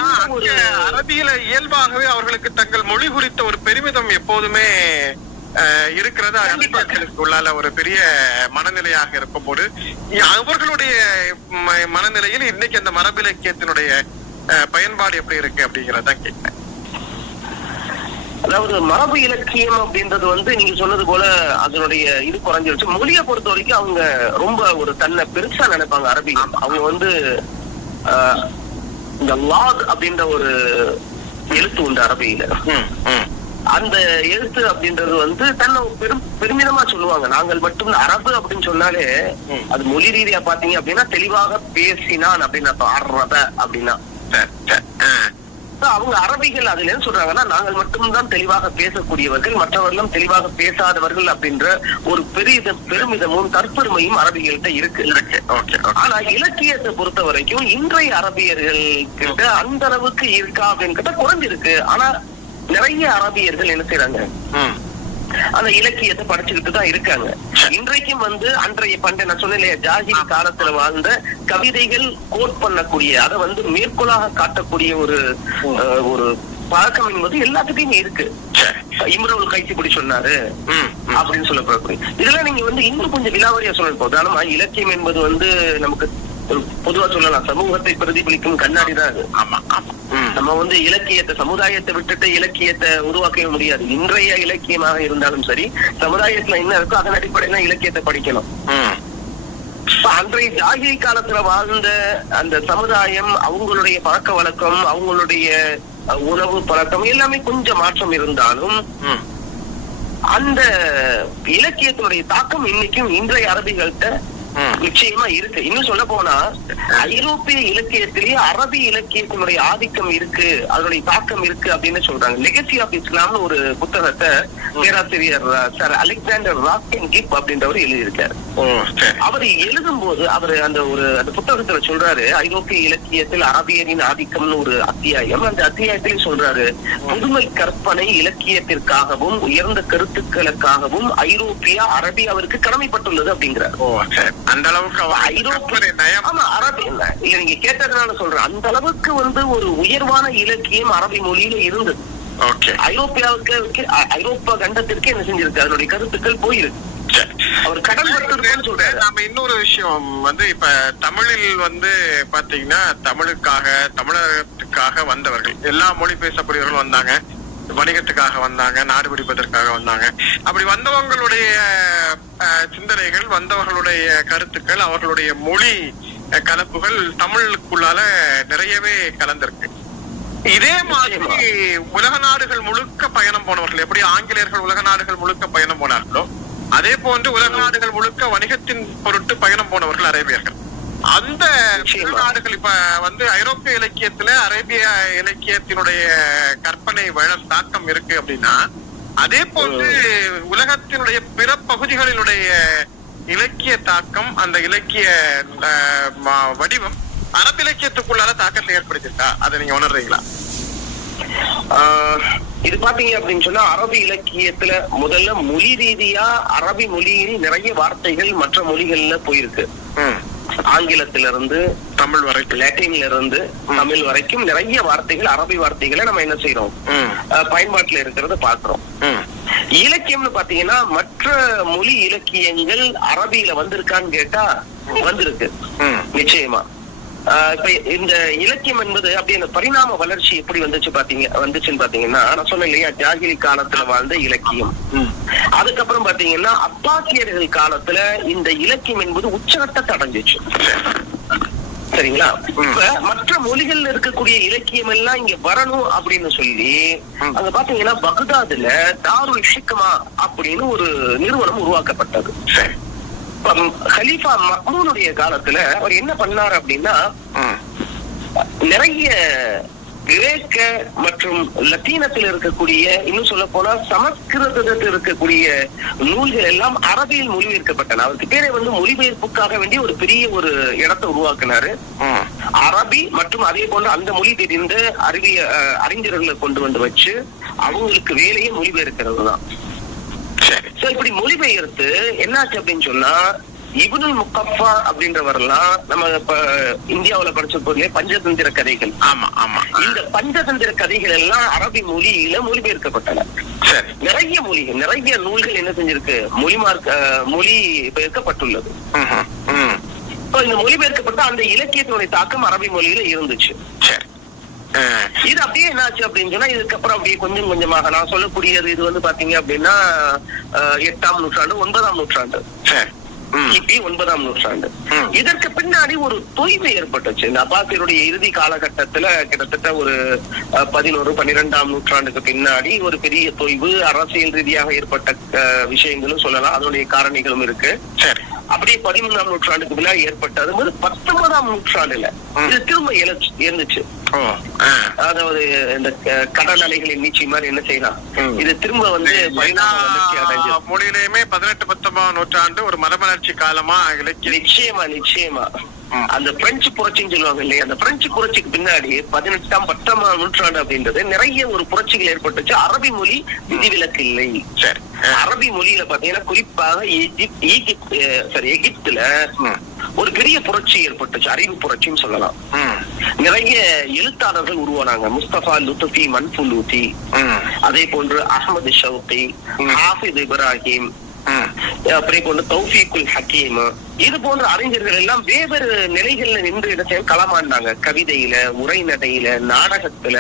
அரபியில இயல்பாகவே அவர்களுக்கு தங்கள் மொழி குறித்த ஒரு பெருமிதம் எப்போதுமே இருக்கிறது. அரபியர்களுக்கு உள்ளால ஒரு பெரிய மனநிலையாக இருக்கும் போது அவர்களுடைய மனநிலையில் இன்னைக்கு அந்த மரபிலக்கியத்தினுடைய பயன்பாடு எப்படி இருக்கு அப்படிங்கறதான் கேட்கிறேன். அதாவது மரபு இலக்கியம் அப்படின்றது நீங்க சொன்னது போல அதனுடைய இது குறைஞ்சிருச்சு. மொழியை பொறுத்த வரைக்கும் அவங்க ரொம்ப ஒரு தன்னை பெருசா நினைப்பாங்க. அரபிகள் அவங்க இந்த லாக் அப்படின்ற ஒரு எழுத்து உண்டு அரபியில. அந்த எழுத்து அப்படின்றது தன்னை பெருமிதமா சொல்லுவாங்க. நாங்கள் மட்டும் அரபு அப்படின்னு சொன்னாலே அது மொழி ரீதியா பாத்தீங்க அப்படின்னா தெளிவாக பேசினான் அப்படின்னு அர்த்தம். அரப அப்படின்னா அவங்க அரபிகள் அதுல என்ன சொல்றாங்கன்னா, நாங்கள் மட்டும்தான் தெளிவாக பேசக்கூடியவர்கள், மற்றவர்களும் தெளிவாக பேசாதவர்கள் அப்படின்ற ஒரு பெருமிதமும் தற்பெருமையும் அரபிகள்கிட்ட இருக்கு. ஆனா இலக்கியத்தை பொறுத்த வரைக்கும் இன்றைய அரபியர்கள் கிட்ட அந்த அளவுக்கு இருக்கா அப்படின்னு கேட்டா குறைஞ்சிருக்கு. ஆனா நிறைய அரபியர்கள் என்ன செய்யறாங்க, அந்த இலக்கியத்தை படிச்சுக்கிட்டு தான் இருக்காங்க. இன்றைக்கும் அன்றைய பண்டைய நான் சொன்னேன் ஜாகிரி காலத்துல வாழ்ந்த கவிதைகள் கோட் பண்ணக்கூடிய, அதை மேற்கோளாக காட்டக்கூடிய ஒரு பழக்கம் என்பது எல்லாத்துக்குமே இருக்கு. இம்ருல் கைசி இப்படி சொன்னாரு அப்படின்னு சொல்லப்படக்கூடிய இதெல்லாம் நீங்க இன்னும் கொஞ்சம் விலாவரியா சொல்லணும். உதாரணமா இலக்கியம் என்பது நமக்கு பொதுவா சொல்லலாம், சமூகத்தை பிரதிபலிக்கும் கண்ணாடி தான் அது. நம்ம இலக்கியத்தை, சமுதாயத்தை விட்டுட்டு இலக்கியத்தை உருவாக்கவே முடியாது. இன்றைய இலக்கியமாக இருந்தாலும் சரி, சமுதாயத்துல என்ன இருக்கோ அதன் அடிப்படையில இலக்கியத்தை படிக்கணும். அன்றைய ஜாகிரி காலத்துல வாழ்ந்த அந்த சமுதாயம், அவங்களுடைய பழக்க வழக்கம், அவங்களுடைய உணவு பழக்கம் எல்லாமே கொஞ்சம் மாற்றம் இருந்தாலும் அந்த இலக்கியத்தினுடைய தாக்கம் இன்னைக்கும் இன்றைய அரபிகள்கிட்ட நிச்சயமா இருக்கு. இன்னும் சொல்ல போனா ஐரோப்பிய இலக்கியத்திலேயே அரபி இலக்கியத்தினுடைய ஆதிக்கம் இருக்கு, அதனுடைய தாக்கம் இருக்கு அப்படின்னு சொல்றாங்க. லெகசி ஆஃப் இஸ்லாம்னு ஒரு புத்தகத்தை பேராசிரியர் சார் அலெக்சாண்டர் ராஸ்கின் கிப் அப்படின்றவர் எழுதியிருக்காரு. அவர் எழுதும் போது அவர் அந்த புத்தகத்துல சொல்றாரு, ஐரோப்பிய இலக்கியத்தில் அரபியரின் ஆதிக்கம்னு ஒரு அத்தியாயம். அந்த அத்தியாயத்திலே சொல்றாரு, புதுமை கற்பனை இலக்கியத்திற்காகவும் உயர்ந்த கருத்துக்களுக்காகவும் ஐரோப்பியா அரபி அவருக்கு கடமைப்பட்டுள்ளது அப்படிங்கிறார். அந்த அளவுக்கு நீங்க கேட்டதுனால சொல்றேன், அந்த அளவுக்கு ஒரு உயர்வான இலக்கியம் அரபி மொழியில இருந்தது. ஐரோப்பியாவுக்கு, ஐரோப்பா கண்டத்திற்கு என்ன செஞ்சிருக்கு, அதனுடைய கருத்துக்கள் போயிருக்கு. அவர் கடல் சொல்றாரு. நாம இன்னொரு விஷயம் இப்ப தமிழில் பாத்தீங்கன்னா தமிழகத்துக்காக வந்தவர்கள், எல்லா மொழி பேசக்கூடியவர்களும் வந்தாங்க, வணிகத்துக்காக வந்தாங்க, நாடு பிடிப்பதற்காக வந்தாங்க. அப்படி வந்தவங்களுடைய சிந்தனைகள், வந்தவர்களுடைய கருத்துக்கள், அவர்களுடைய மொழி கலப்புகள் தமிழுக்குள்ளால நிறையவே கலந்திருக்கு. இதே மாதிரி உலக நாடுகள் முழுக்க பயணம் போனவர்கள், எப்படி ஆங்கிலேயர்கள் உலக நாடுகள் முழுக்க பயணம் போனார்களோ அதே போன்று உலக நாடுகள் முழுக்க வணிகத்தின் பொருட்டு பயணம் போனவர்கள் அரேபியர்கள். அந்த நாடுகள் இப்ப ஐரோப்பிய இலக்கியத்துல அரேபிய இலக்கியத்தினுடைய கற்பனை வளம் தாக்கம் இருக்கு அப்படின்னா, அதே போன்று உலகத்தினுடைய பிற பகுதிகளினுடைய இலக்கிய தாக்கம், அந்த இலக்கிய வடிவம் அரபு இலக்கியத்துக்குள்ளால தாக்கத்தை ஏற்படுத்திருக்கா? அதை நீங்க உணர்றீங்களா? இது பாத்தீங்க அப்படின்னு சொன்னா அரபி இலக்கியத்துல முதல்ல மொழி ரீதியா அரபி மொழியில் நிறைய வார்த்தைகள் மற்ற மொழிகள்ல போயிருக்கு. ஆங்கிலத்திலிருந்து தமிழ் வரைக்கும், லாட்டின்ல இருந்து தமிழ் வரைக்கும் நிறைய வார்த்தைகள், அரபி வார்த்தைகளை நம்ம என்ன செய்யறோம், பயன்பாட்டுல இருக்கிறத பாக்குறோம். இலக்கியம்னு பாத்தீங்கன்னா மற்ற மொழி இலக்கியங்கள் அரபியில வந்திருக்கான்னு கேட்டா வந்திருக்கு நிச்சயமா. இப்ப இந்த இலக்கியம் என்பது அப்படி அந்த பரிணாம வளர்ச்சி எப்படி வந்துச்சுன்னு பாத்தீங்கன்னா, நான் சொன்னேன் இல்லையா, ஜாகிலி காலத்துல வாழ்ந்த இலக்கியம். அதுக்கப்புறம் பாத்தீங்கன்னா அப்பாசியர்கள் காலத்துல இந்த இலக்கியம் என்பது உச்சகட்டத்தை அடைஞ்சிச்சு. சரிங்களா? இப்ப மற்ற மொழிகள்ல இருக்கக்கூடிய இலக்கியம் எல்லாம் இங்க வரணும் அப்படின்னு சொல்லி அங்க பாத்தீங்கன்னா பக்தாதுல தாருல் ஹிக்மா அப்படின்னு ஒரு நிறுவனம் உருவாக்கப்பட்டது. கலீஃபா மஹ்மூனுடைய காலத்துல அவர் என்ன பண்ணாரு அப்படின்னா, நிறைய கிரேக்க மற்றும் லத்தீனத்தில் இருக்கக்கூடிய, இன்னும் சொல்ல போனா சமஸ்கிருதத்தில் இருக்கக்கூடிய நூல்கள் எல்லாம் அரபியில் மொழிபெயர்க்கப்பட்டன. அவருக்கு பேரை மொழிபெயர்ப்புக்காக வேண்டிய ஒரு பெரிய ஒரு இடத்தை உருவாக்கினாரு. அரபி மற்றும் அதே போல அந்த மொழி தெரிந்த அறிஞர்களை கொண்டு வச்சு அவங்களுக்கு வேலையை மொழிபெயர்க்கிறது தான். இப்படி மொழிபெயர்த்து என்னாச்சு அப்படின்னு சொன்னா, இப்னுல் முகஃபா அப்படின்றவரெல்லாம் நம்ம இப்ப இந்தியாவுல படிச்ச போதுல பஞ்சதந்திர கதைகள். ஆமா ஆமா. இந்த பஞ்சதந்திர கதைகள் எல்லாம் அரபி மொழியில மொழிபெயர்க்கப்பட்டன. நிறைய நூல்கள் என்ன செஞ்சிருக்கு, மொழிபெயர்க்கப்பட்டுள்ளது. இந்த மொழிபெயர்க்கப்பட்ட அந்த இலக்கியத்தினுடைய தாக்கம் அரபி மொழியில இருந்துச்சு. இது அப்படியே என்னாச்சு அப்படின்னு சொன்னா, இதுக்கப்புறம் அப்படியே கொஞ்சம் கொஞ்சமாக நான் சொல்லக்கூடியது இது பாத்தீங்க அப்படின்னா 8ஆம் நூற்றாண்டு 9ஆம் நூற்றாண்டு, கிபி 9ஆம் நூற்றாண்டு. இதற்கு பின்னாடி ஒரு தொய்வு ஏற்பட்டுச்சு. இந்த அப்பாசியருடைய இறுதி காலகட்டத்துல கிட்டத்தட்ட ஒரு 11, 12ஆம் நூற்றாண்டுக்கு பின்னாடி ஒரு பெரிய தொய்வு, அரசியல் ரீதியாக ஏற்பட்ட விஷயங்களும் சொல்லலாம், அதனுடைய காரணிகளும் இருக்கு. அப்படியே 13ஆம் நூற்றாண்டுக்கு பின்னாடி ஏற்பட்டது 19ஆம் நூற்றாண்டுல இது திரும்ப எழுந்துச்சு. அதாவது இந்த கடல் அலைகளின் நீச்சி மாதிரி என்ன செய்யலாம், இது திரும்ப பரிணாம வளர்ச்சி அடைஞ்சு மொழியிலுமே 18, 19ஆம் நூற்றாண்டு ஒரு மரமலர்ச்சி காலமா இலக்கியம். நிச்சயமா அந்த பிரெஞ்சு புரட்சின்னு சொல்லுவாங்க இல்லையா, அந்த பிரெஞ்சு புரட்சிக்கு பின்னாடி 18ஆம் 10ஆம் நூற்றாண்டு அப்படின்றது நிறைய ஒரு புரட்சிகள் ஏற்பட்டுச்சு. அரபி மொழி விதிவிலக்கு இல்லை. அரபி மொழியில பாத்தீங்கன்னா குறிப்பாக எகிப்துல ஒரு பெரிய புரட்சி ஏற்பட்டுச்சு, அறிவு புரட்சின்னு சொல்லலாம். நிறைய எழுத்தாளர்கள் உருவானாங்க. முஸ்தபா லுத்ஃபி மன்ஃபுலூதி, அதே போன்று அஹ்மது ஷவுகி, ஹாஃபிஸ் இப்ராஹிம், அதே போன்று தௌஃபீக்குல் ஹக்கீம், இது போன்ற அறிஞர்கள் எல்லாம் வேறு நிலைகள்ல நின்று இடத்தை களமாண்டாங்க. கவிதையில, உரைநடையில, நாடகத்துல.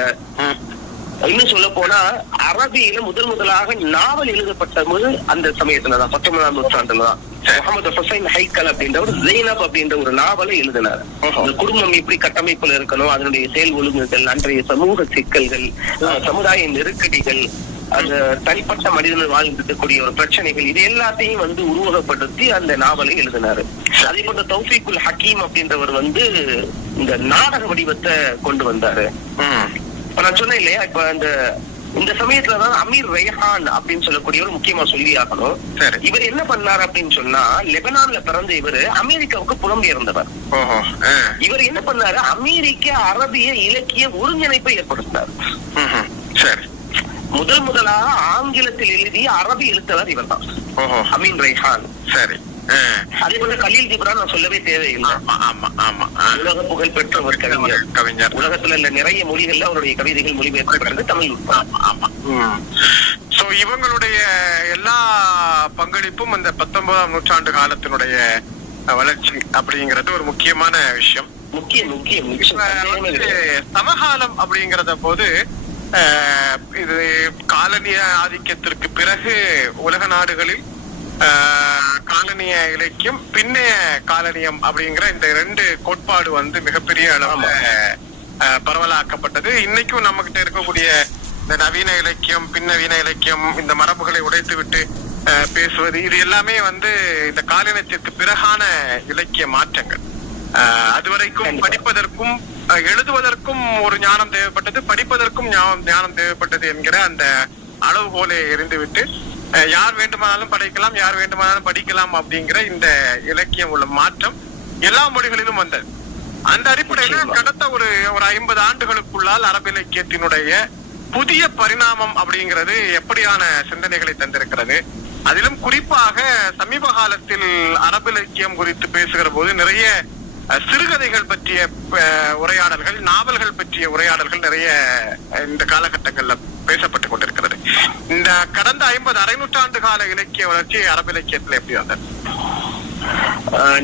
இன்னும் சொல்ல போனா அரபியில முதலாக நாவல் எழுதப்பட்டது அந்த சமயத்துலதான், 19ஆம் நூற்றாண்டுலதான். முகமது ஹுசைன் ஹைக்கல் அப்படின்றவர் ஜெய்னப் அப்படின்ற ஒரு நாவலை எழுதினார். இந்த குடும்பம் எப்படி கட்டமைப்புல இருக்கணும், அதனுடைய செயல் ஒழுங்குகள், அன்றைய சமூக சிக்கல்கள், சமுதாய நெருக்கடிகள், அந்த தனிப்பட்ட மனிதர்கள் வாழ்ந்துக்கூடிய ஒரு பிரச்சனைகள், இது எல்லாத்தையும் உருவகப்படுத்தி அந்த நாவலை எழுதினாரு. அதே போல தௌஃபீக்குல் ஹக்கீம் அப்படின்றவர் இந்த நாடக வடிவத்தை கொண்டு வந்தாரு. நான் சொன்னேன் இல்லையா, இப்ப இந்த சமயத்துலதான் அமீர் ரெய்ஹான் அப்படின்னு சொல்லக்கூடியவர் முக்கியமா சொல்லி ஆகணும். இவர் என்ன பண்ணாரு அப்படின்னு சொன்னா, லெபனான்ல பிறந்த இவர் அமெரிக்காவுக்கு புலம்பெயர்ந்தவர். இவர் என்ன பண்ணாரு, அமெரிக்க அரபிய இலக்கிய ஒருங்கிணைப்பை ஏற்படுத்தினார். முதலாக ஆங்கிலத்தில் எழுதிய அரபி எழுத்தாளர் இவர் தான், அமீர் ரெய்ஹான். அதே போல கலீல் ஜிப்ரான் நான் சொல்லவே தேவையில்லை. உலக புகழ் பெற்ற ஒரு கவிஞர். உலகத்துல நிறைய மொழிகள்ல அவருடைய கவிதைகள் மொழிபெயர்க்கப்படுறது தமிழ். இவங்களுடைய எல்லா பங்களிப்பும் அந்த 19ஆம் நூற்றாண்டு காலத்தினுடைய வளர்ச்சி அப்படிங்கறது ஒரு முக்கியமான விஷயம். முக்கியம். சமகாலம் அப்படிங்கறத போது இது காலனிய ஆதிக்கத்திற்கு பிறகு உலக நாடுகளில் காலனிய இலக்கியம், பின்னைய காலனியம் அப்படிங்கிற இந்த 2 கோட்பாடு மிகப்பெரிய அளவுல பரவலாக்கப்பட்டது. இன்னைக்கும் நம்ம கிட்ட இருக்கக்கூடிய இந்த நவீன இலக்கியம், பின்னவீன இலக்கியம், இந்த மரபுகளை உடைத்து விட்டு பேசுவது, இது எல்லாமே இந்த காலனியத்திற்கு பிறகான இலக்கிய மாற்றங்கள். அதுவரைக்கும் படிப்பதற்கும் எழுதுவதற்கும் ஒரு ஞானம் தேவைப்பட்டது, படிப்பதற்கும் ஞானம் தேவைப்பட்டது என்கிற அந்த அளவுகோலை எரிந்துவிட்டு யார் வேண்டுமானாலும் படைக்கலாம், யார் வேண்டுமானாலும் படிக்கலாம் அப்படிங்கிற இந்த இலக்கியம் உள்ள மாற்றம் எல்லா மொழிகளிலும் வந்தது. அந்த அடிப்படையில கடந்த ஒரு 50 ஆண்டுகளுக்குள்ளால் அரபு இலக்கியத்தினுடைய புதிய பரிணாமம் அப்படிங்கிறது எப்படியான சிந்தனைகளை தந்திருக்கிறது? அதிலும் குறிப்பாக சமீப காலத்தில் அரபு இலக்கியம் குறித்து பேசுகிற போது நிறைய சிறுகதைகள் பற்றிய உரையாடல்கள், நாவல்கள் பற்றிய உரையாடல்கள் நிறைய இந்த காலகட்டங்கள்ல பேசப்பட்டுக் கொண்டிருக்கிறது. இந்த கடந்த 50 அரை நூற்றாண்டு கால இலக்கிய வளர்ச்சி அரபு இலக்கியத்துல எப்படி வந்தது?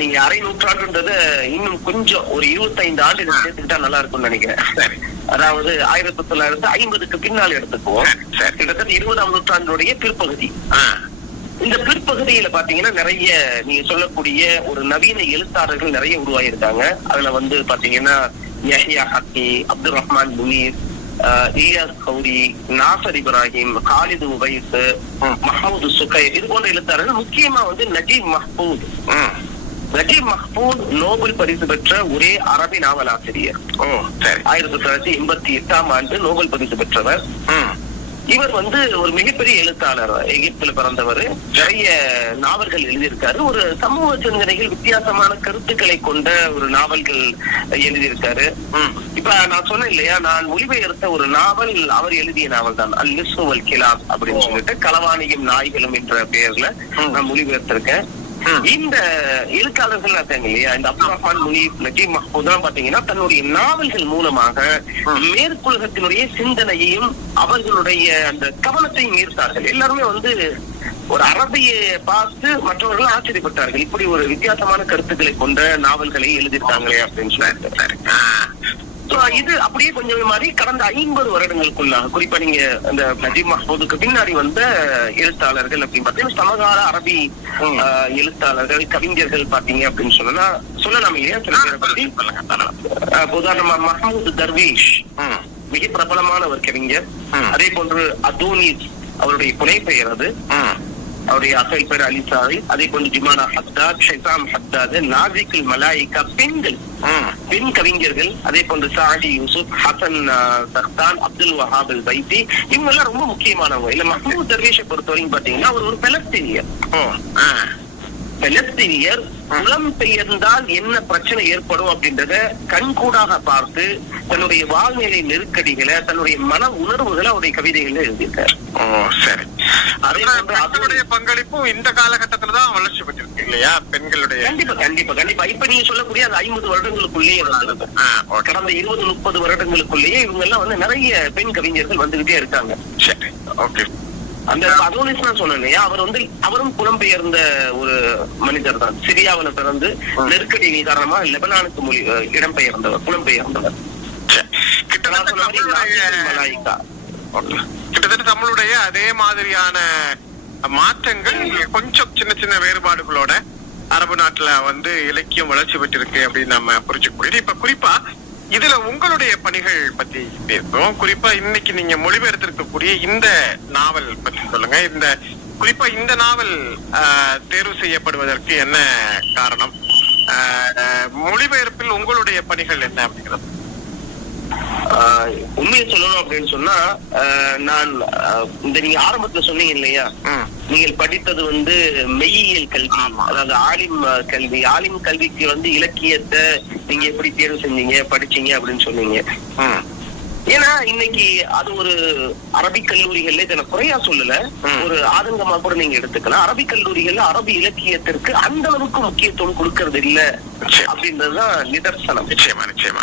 நீங்க அரை நூற்றாண்டுன்றது இன்னும் கொஞ்சம் ஒரு 25 ஆண்டு சேர்த்துக்கிட்டா நல்லா இருக்கும்னு நினைக்கிறேன். அதாவது 1950க்கு பின்னால் எடுத்துக்குவோம். கிட்டத்தட்ட 20ஆம் நூற்றாண்டுடைய பிற்பகுதி. இந்த பிற்பகுதியில பாத்தீங்கன்னா நிறைய நீங்க சொல்லக்கூடிய ஒரு நவீன எழுத்தாளர்கள் நிறைய உருவாயிருக்காங்க. அதுல வந்து பாத்தீங்கன்னா யஹ்யா ஹக்கி, அப்துல் ரஹ்மான் முனீர், இலியாஸ் கௌரி, நாசர் இப்ராஹிம், காலிது உவைஸ், மஹமூது சுகை, இது போன்ற எழுத்தாளர்கள். முக்கியமா வந்து நஜீப் மஹ்பூத். நஜீப் மஹ்பூத் நோபல் பரிசு பெற்ற ஒரே அரபி நாவல் ஆசிரியர். 1988ஆம் ஆண்டு நோபல் பரிசு பெற்றவர். இவர் வந்து ஒரு மிகப்பெரிய எழுத்தாளர். எகிப்துல பிறந்தவர். நிறைய நாவல்கள் எழுதியிருக்காரு. ஒரு சமூக சிந்தனைகள், வித்தியாசமான கருத்துக்களை கொண்ட ஒரு நாவல்கள் எழுதியிருக்காரு. இப்ப நான் சொன்னேன் இல்லையா, நான் மொழிபெயர்த்த ஒரு நாவல் அவர் எழுதிய நாவல் தான், அல் லிஸ்ஸு வல் கிலாப் அப்படின்னு சொல்லிட்டு, களவாணியும் நாய்களும் என்ற பெயர்ல நான் மொழிபெயர்த்திருக்கேன். இந்த எழுத்தாளர்கள் இருக்காங்க இல்லையா, இந்த அப்துல் ரஹ்மான் முனீர், நஜீப் மஹ்பூத் பாத்தீங்கன்னா தன்னுடைய நாவல்கள் மூலமாக மேற்குலகத்தினுடைய சிந்தனையையும் அவர்களுடைய அந்த கவனத்தையும் ஈர்த்தார்கள். எல்லாருமே வந்து ஒரு அரபியை பார்த்து மற்றவர்கள் ஆச்சரியப்பட்டார்கள், இப்படி ஒரு வித்தியாசமான கருத்துக்களை கொண்ட நாவல்களை எழுதியிருக்காங்களே அப்படின்னு சொல்லிட்டு. இது அப்படியே கொஞ்சம் மாதிரி கடந்த 50 வருடங்களுக்குள்ளாக, குறிப்பா நீங்க அந்த நஜீப் மஹ்பூதுக்கு பின்னாடி வந்த எழுத்தாளர்கள் அப்படின்னு பார்த்தீங்கன்னா சமகால அரபி எழுத்தாளர்கள், கவிஞர்கள் பாத்தீங்க அப்படின்னு சொல்லலாம் இல்லையா சில பேரை பத்தி. உதாரணமா மஹமூது தர்வீஷ், மிக பிரபலமான ஒரு கவிஞர். அதே போன்று அதோனிஸ், அவருடைய புனைப்பெயர் அது. அவருடைய அசல் பேர் அலிசாரி. அதே போன்று ஜிமானா ஹத்தாத், ஷைசாம் ஹத்தாத், நாசிகுல் மலாயிகா, பெண்கள், பெண் கவிஞர்கள். அதே போன்று சாஹி யூசுப், ஹசன் சர்தான், அப்துல் வஹாப் அல் பைத்தி, இவங்க எல்லாம் ரொம்ப முக்கியமானவங்க. இல்ல மஹமூத் தர்வீஷை பொறுத்தவரைக்கும் பாத்தீங்கன்னா அவர் ஒரு பெலஸ்தீனியர். பெலஸ்தீனியர் புலம் பெயர்ந்தால் என்ன பிரச்சனை ஏற்படும் அப்படின்றத கண்கூடாக பார்த்து தன்னுடைய வாழ்நிலை நெருக்கடிகளை, தன்னுடைய மன உணர்வுகளை அவருடைய கவிதைகள் எழுதியிருக்காரு. அதனுடைய பங்களிப்பும் இந்த காலகட்டத்துலதான் வளர்ச்சி பெற்றிருக்கு இல்லையா பெண்களுடைய? கண்டிப்பா கண்டிப்பா கண்டிப்பா. இப்ப நீங்க சொல்லக்கூடிய அந்த 50 வருடங்களுக்குள்ளேயே வந்தது. கடந்த 20-30 வருடங்களுக்குள்ளேயே இவங்க எல்லாம் வந்து நிறைய பெண் கவிஞர்கள் வந்துகிட்டே இருக்காங்க. சரி, ஓகே. அந்த அதோனிஸ் நான் சொன்னேன் இல்லையா, அவரும் புலம்பெயர்ந்த ஒரு மனிதர் தான். சிரியாவில பிறந்து நெருக்கடி காரணமா லெபனானுக்கு இடம்பெயர்ந்தவர், புலம்பெயர்ந்தவர். கிட்டத்தட்ட நம்மளுடைய அதே மாதிரியான மாற்றங்கள், கொஞ்சம் சின்ன சின்ன வேறுபாடுகளோட அரபு நாட்டுல வந்து இலக்கியம் வளர்ச்சி பெற்றிருக்கு அப்படின்னு நம்ம புரிஞ்சுக்க முடியுது. இப்ப குறிப்பா இதுல உங்களுடைய பணிகள் பத்தி பேசுறோம். குறிப்பா இன்னைக்கு நீங்க மொழிபெயர்த்திருக்கக்கூடிய இந்த நாவல் பத்தி சொல்லுங்க. இந்த குறிப்பா இந்த நாவல் தேர்வு செய்யப்படுவதற்கு என்ன காரணம்? மொழிபெயர்ப்பில் உங்களுடைய பணிகள் என்ன அப்படிங்கிறது? உண்மையை சொல்லணும் அப்படின்னு சொன்னா, நான் இந்த நீங்க ஆரம்பத்துல சொன்னீங்க இல்லையா, நீங்கள் படித்தது வந்து மெய்யியல் கல்வி, அதாவது ஆலிம் கல்வி. ஆலிம் கல்விக்கு வந்து இலக்கியத்தை நீங்க எப்படி தேர்வு செஞ்சீங்க, படிச்சீங்க அப்படின்னு சொன்னீங்க. ஏன்னா இன்னைக்கு அது ஒரு அரபிக் கல்லூரிகள்ல, இதை குறையா சொல்லல, ஒரு ஆதங்கமா கூட நீங்க எடுத்துக்கலாம். அரபிக் கல்லூரிகள்ல அரபி இலக்கியத்திற்கு அந்த அளவுக்கு முக்கியத்துவம் கொடுக்கறது இல்ல அப்படின்றதுதான் நிதர்சனம். நிச்சயமா நிச்சயமா.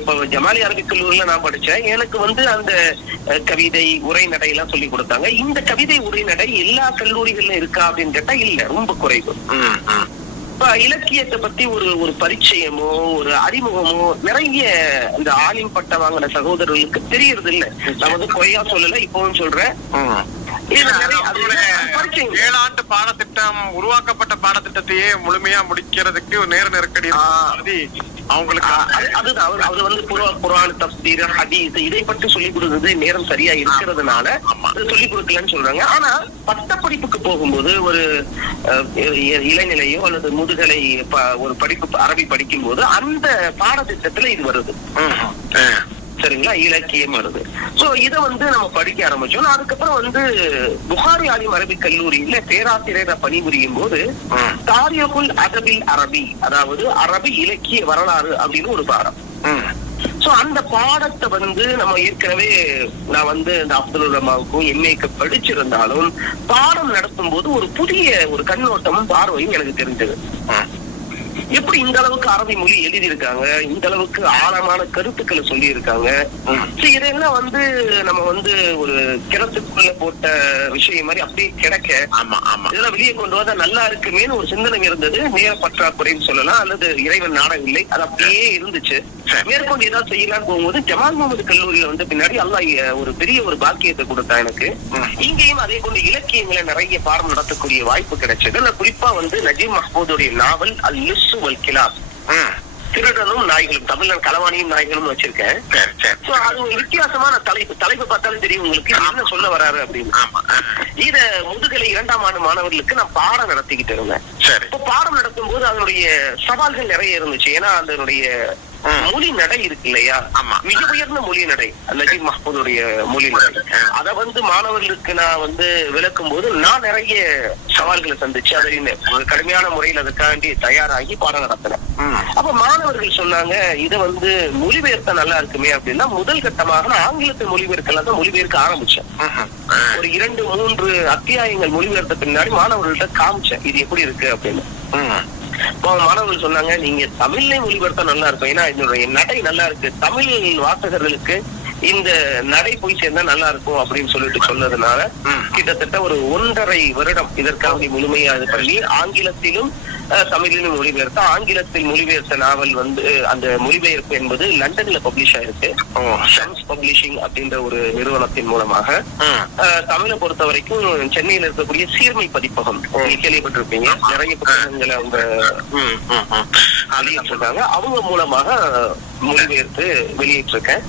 இப்ப ஜமாலி அரபிக் கல்லூரியில நான் படிச்சேன். எனக்கு வந்து அந்த கவிதை, உரைநடை எல்லாம் சொல்லி கொடுத்தாங்க. இந்த கவிதை, உரைநடை எல்லா கல்லூரிகள்ல இருக்கா அப்படின்னு கேட்டா இல்ல, ரொம்ப குறைவு. இலக்கியத்தை பத்தி ஒரு பரிச்சயமோ ஒரு அறிமுகமோ நிறைய இந்த ஆலிம் பட்ட வாங்கின சகோதரர்களுக்கு தெரியறது இல்ல. நான் வந்து குறையா சொல்லல, இப்பவும் சொல்றேன். 7 ஆண்டு பாடத்திட்டம், உருவாக்கப்பட்ட பாடத்திட்டத்தையே முழுமையா முடிக்கிறதுக்கு நேர நெருக்கடி அவங்களுக்கு. அதுதான் அவர் வந்து குர்ஆன், தஃப்சீர், ஹதீஸ் இதை பற்றி சொல்லிக் கொடுக்கிறது நேரம் சரியா இருக்கிறதுனால சொல்லிக் கொடுக்கலன்னு சொல்றாங்க. ஆனா பட்டப்படிப்புக்கு போகும்போது ஒரு இளநிலையோ அல்லது முதுகலை ஒரு படிப்பு அரபி படிக்கும் போது அந்த பாடத்திட்டத்துல இது வருது. சரிங்களா, இலக்கியம் வருது. சோ இத வந்து நம்ம படிக்க ஆரம்பிச்சோம். அதுக்கப்புறம் வந்து புகாரி ஆலிம் அரபிக் கல்லூரியில பேராசிரியரை பணிபுரியும் போது தாரிகுல் அதபில் அரபி, அதாவது அரபி இலக்கிய வரலாறு அப்படின்னு ஒரு பாடம். சோ அந்த பாடத்தை வந்து நம்ம ஏற்கனவே நான் வந்து இந்த அப்துல் ரஹ்மாவுக்கும் எம்ஏக்கு படிச்சிருந்தாலும் பாடம் நடத்தும் போது ஒரு புதிய ஒரு கண்ணோட்டமும் பார்வையும் எனக்கு தெரிஞ்சது. எப்படி இந்த அளவுக்கு அரபி மொழி எழுதியிருக்காங்க, இந்த அளவுக்கு ஆழமான கருத்துக்களை சொல்லி இருக்காங்க. இதெல்லாம் வந்து நம்ம வந்து ஒரு கிணத்துக்குள்ள போட்ட விஷயம் மாதிரி அப்படியே கிடக்க இதெல்லாம் வெளியே கொண்டு வந்தா நல்லா இருக்குமேனு ஒரு சிந்தனை இருந்தது. நேர பற்றாக்குறைன்னு சொல்லலாம், அல்லது இறைவன் நாடவில்லை, அது அப்படியே இருந்துச்சு. மேற்கொண்டு ஏதாவது செய்யலான்னு போகும்போது ஜமால் முகமது கல்லூரியில வந்து பின்னாடி அல்லாஹ் ஒரு பெரிய ஒரு பாக்கியத்தை கொடுத்தா எனக்கு. இங்கேயும் அதே கொண்டு இலக்கியங்களை நிறைய பாடம் நடத்தக்கூடிய வாய்ப்பு கிடைச்சது. குறிப்பா வந்து நஜீப் மஹ்மூதுடைய நாவல் அல் லிஸ்ஸு வல் கிலாப், திருடனும் நாய்களும், தமிழ்ல களவாணியும் நாய்களும் வச்சிருக்கேன். அது ஒரு வித்தியாசமான தலைப்பு பார்த்தாலும் தெரியும் உங்களுக்கு என்ன சொல்ல வராரு அப்படின்னு. இத முதுகலை 2ஆம் ஆண்டு மாணவர்களுக்கு நான் பாடம் நடத்திக்கிட்டு இருந்தேன். இப்போ பாடம் நடத்தும் போது அதனுடைய சவால்கள் நிறைய இருந்துச்சு. ஏன்னா அதனுடைய மொழி நடை இருக்கு இல்லையா, மிக உயர்ந்த மொழி நடை நஜீப் மஹ்மூதுடைய மொழி நடை. அத வந்து மாணவர்களுக்கு நான் வந்து விளக்கும் போது நான் நிறைய சவால்களை சந்திச்சு அதை கடுமையான முறையில் அதுக்காண்டி தயாராகி பாடம் நடத்தினேன். அப்ப மாணவர்கள் சொன்னாங்க, இதை வந்து மொழிபெயர்த்தா நல்லா இருக்குமே அப்படின்னா முதல் கட்டமாக நான் ஆங்கிலத்தில் மொழிபெயர்க்கலாம் தான் மொழிபெயர்க்க ஆரம்பிச்சேன். ஒரு 2-3 அத்தியாயங்கள் மொழிபெயர்த்த பின்னாடி மாணவர்கள்ட்ட காமிச்சேன் இது எப்படி இருக்கு அப்படின்னு. மாணவர்கள் சொன்னாங்க, நீங்க தமிழ்ல மொழிபெயர்த்தா நல்லா இருக்கும், ஏன்னா இதனுடைய நடை நல்லா இருக்கு, தமிழ் வாசகர்களுக்கு இந்த நடை போய் சேர்ந்தா நல்லா இருக்கும் அப்படின்னு சொல்லிட்டு சொன்னதுனால கிட்டத்தட்ட ஒரு 1.5 வருடம் இதற்காக முழுமையா இது பண்ணி ஆங்கிலத்திலும் தமிழிலும் மொழிபெயர்த்த, ஆங்கிலத்தில் மொழிபெயர்த்த நாவல் வந்து அந்த மொழிபெயர்ப்பு என்பது லண்டன்ல பப்ளிஷ் ஆயிருக்கு, ஷம்ஸ் பப்ளிஷிங் அப்படின்ற ஒரு நிறுவனத்தின் மூலமாக. தமிழை பொறுத்த வரைக்கும் சென்னையில் இருக்கக்கூடிய சீர்மை பதிப்பகம் கேள்விப்பட்டிருப்பீங்க, நிறைய புத்தகங்களை அவங்க வெளியிட்டிருக்காங்க, அவங்க மூலமாக மொழிபெயர்த்து வெளியிட்டிருக்கேன்.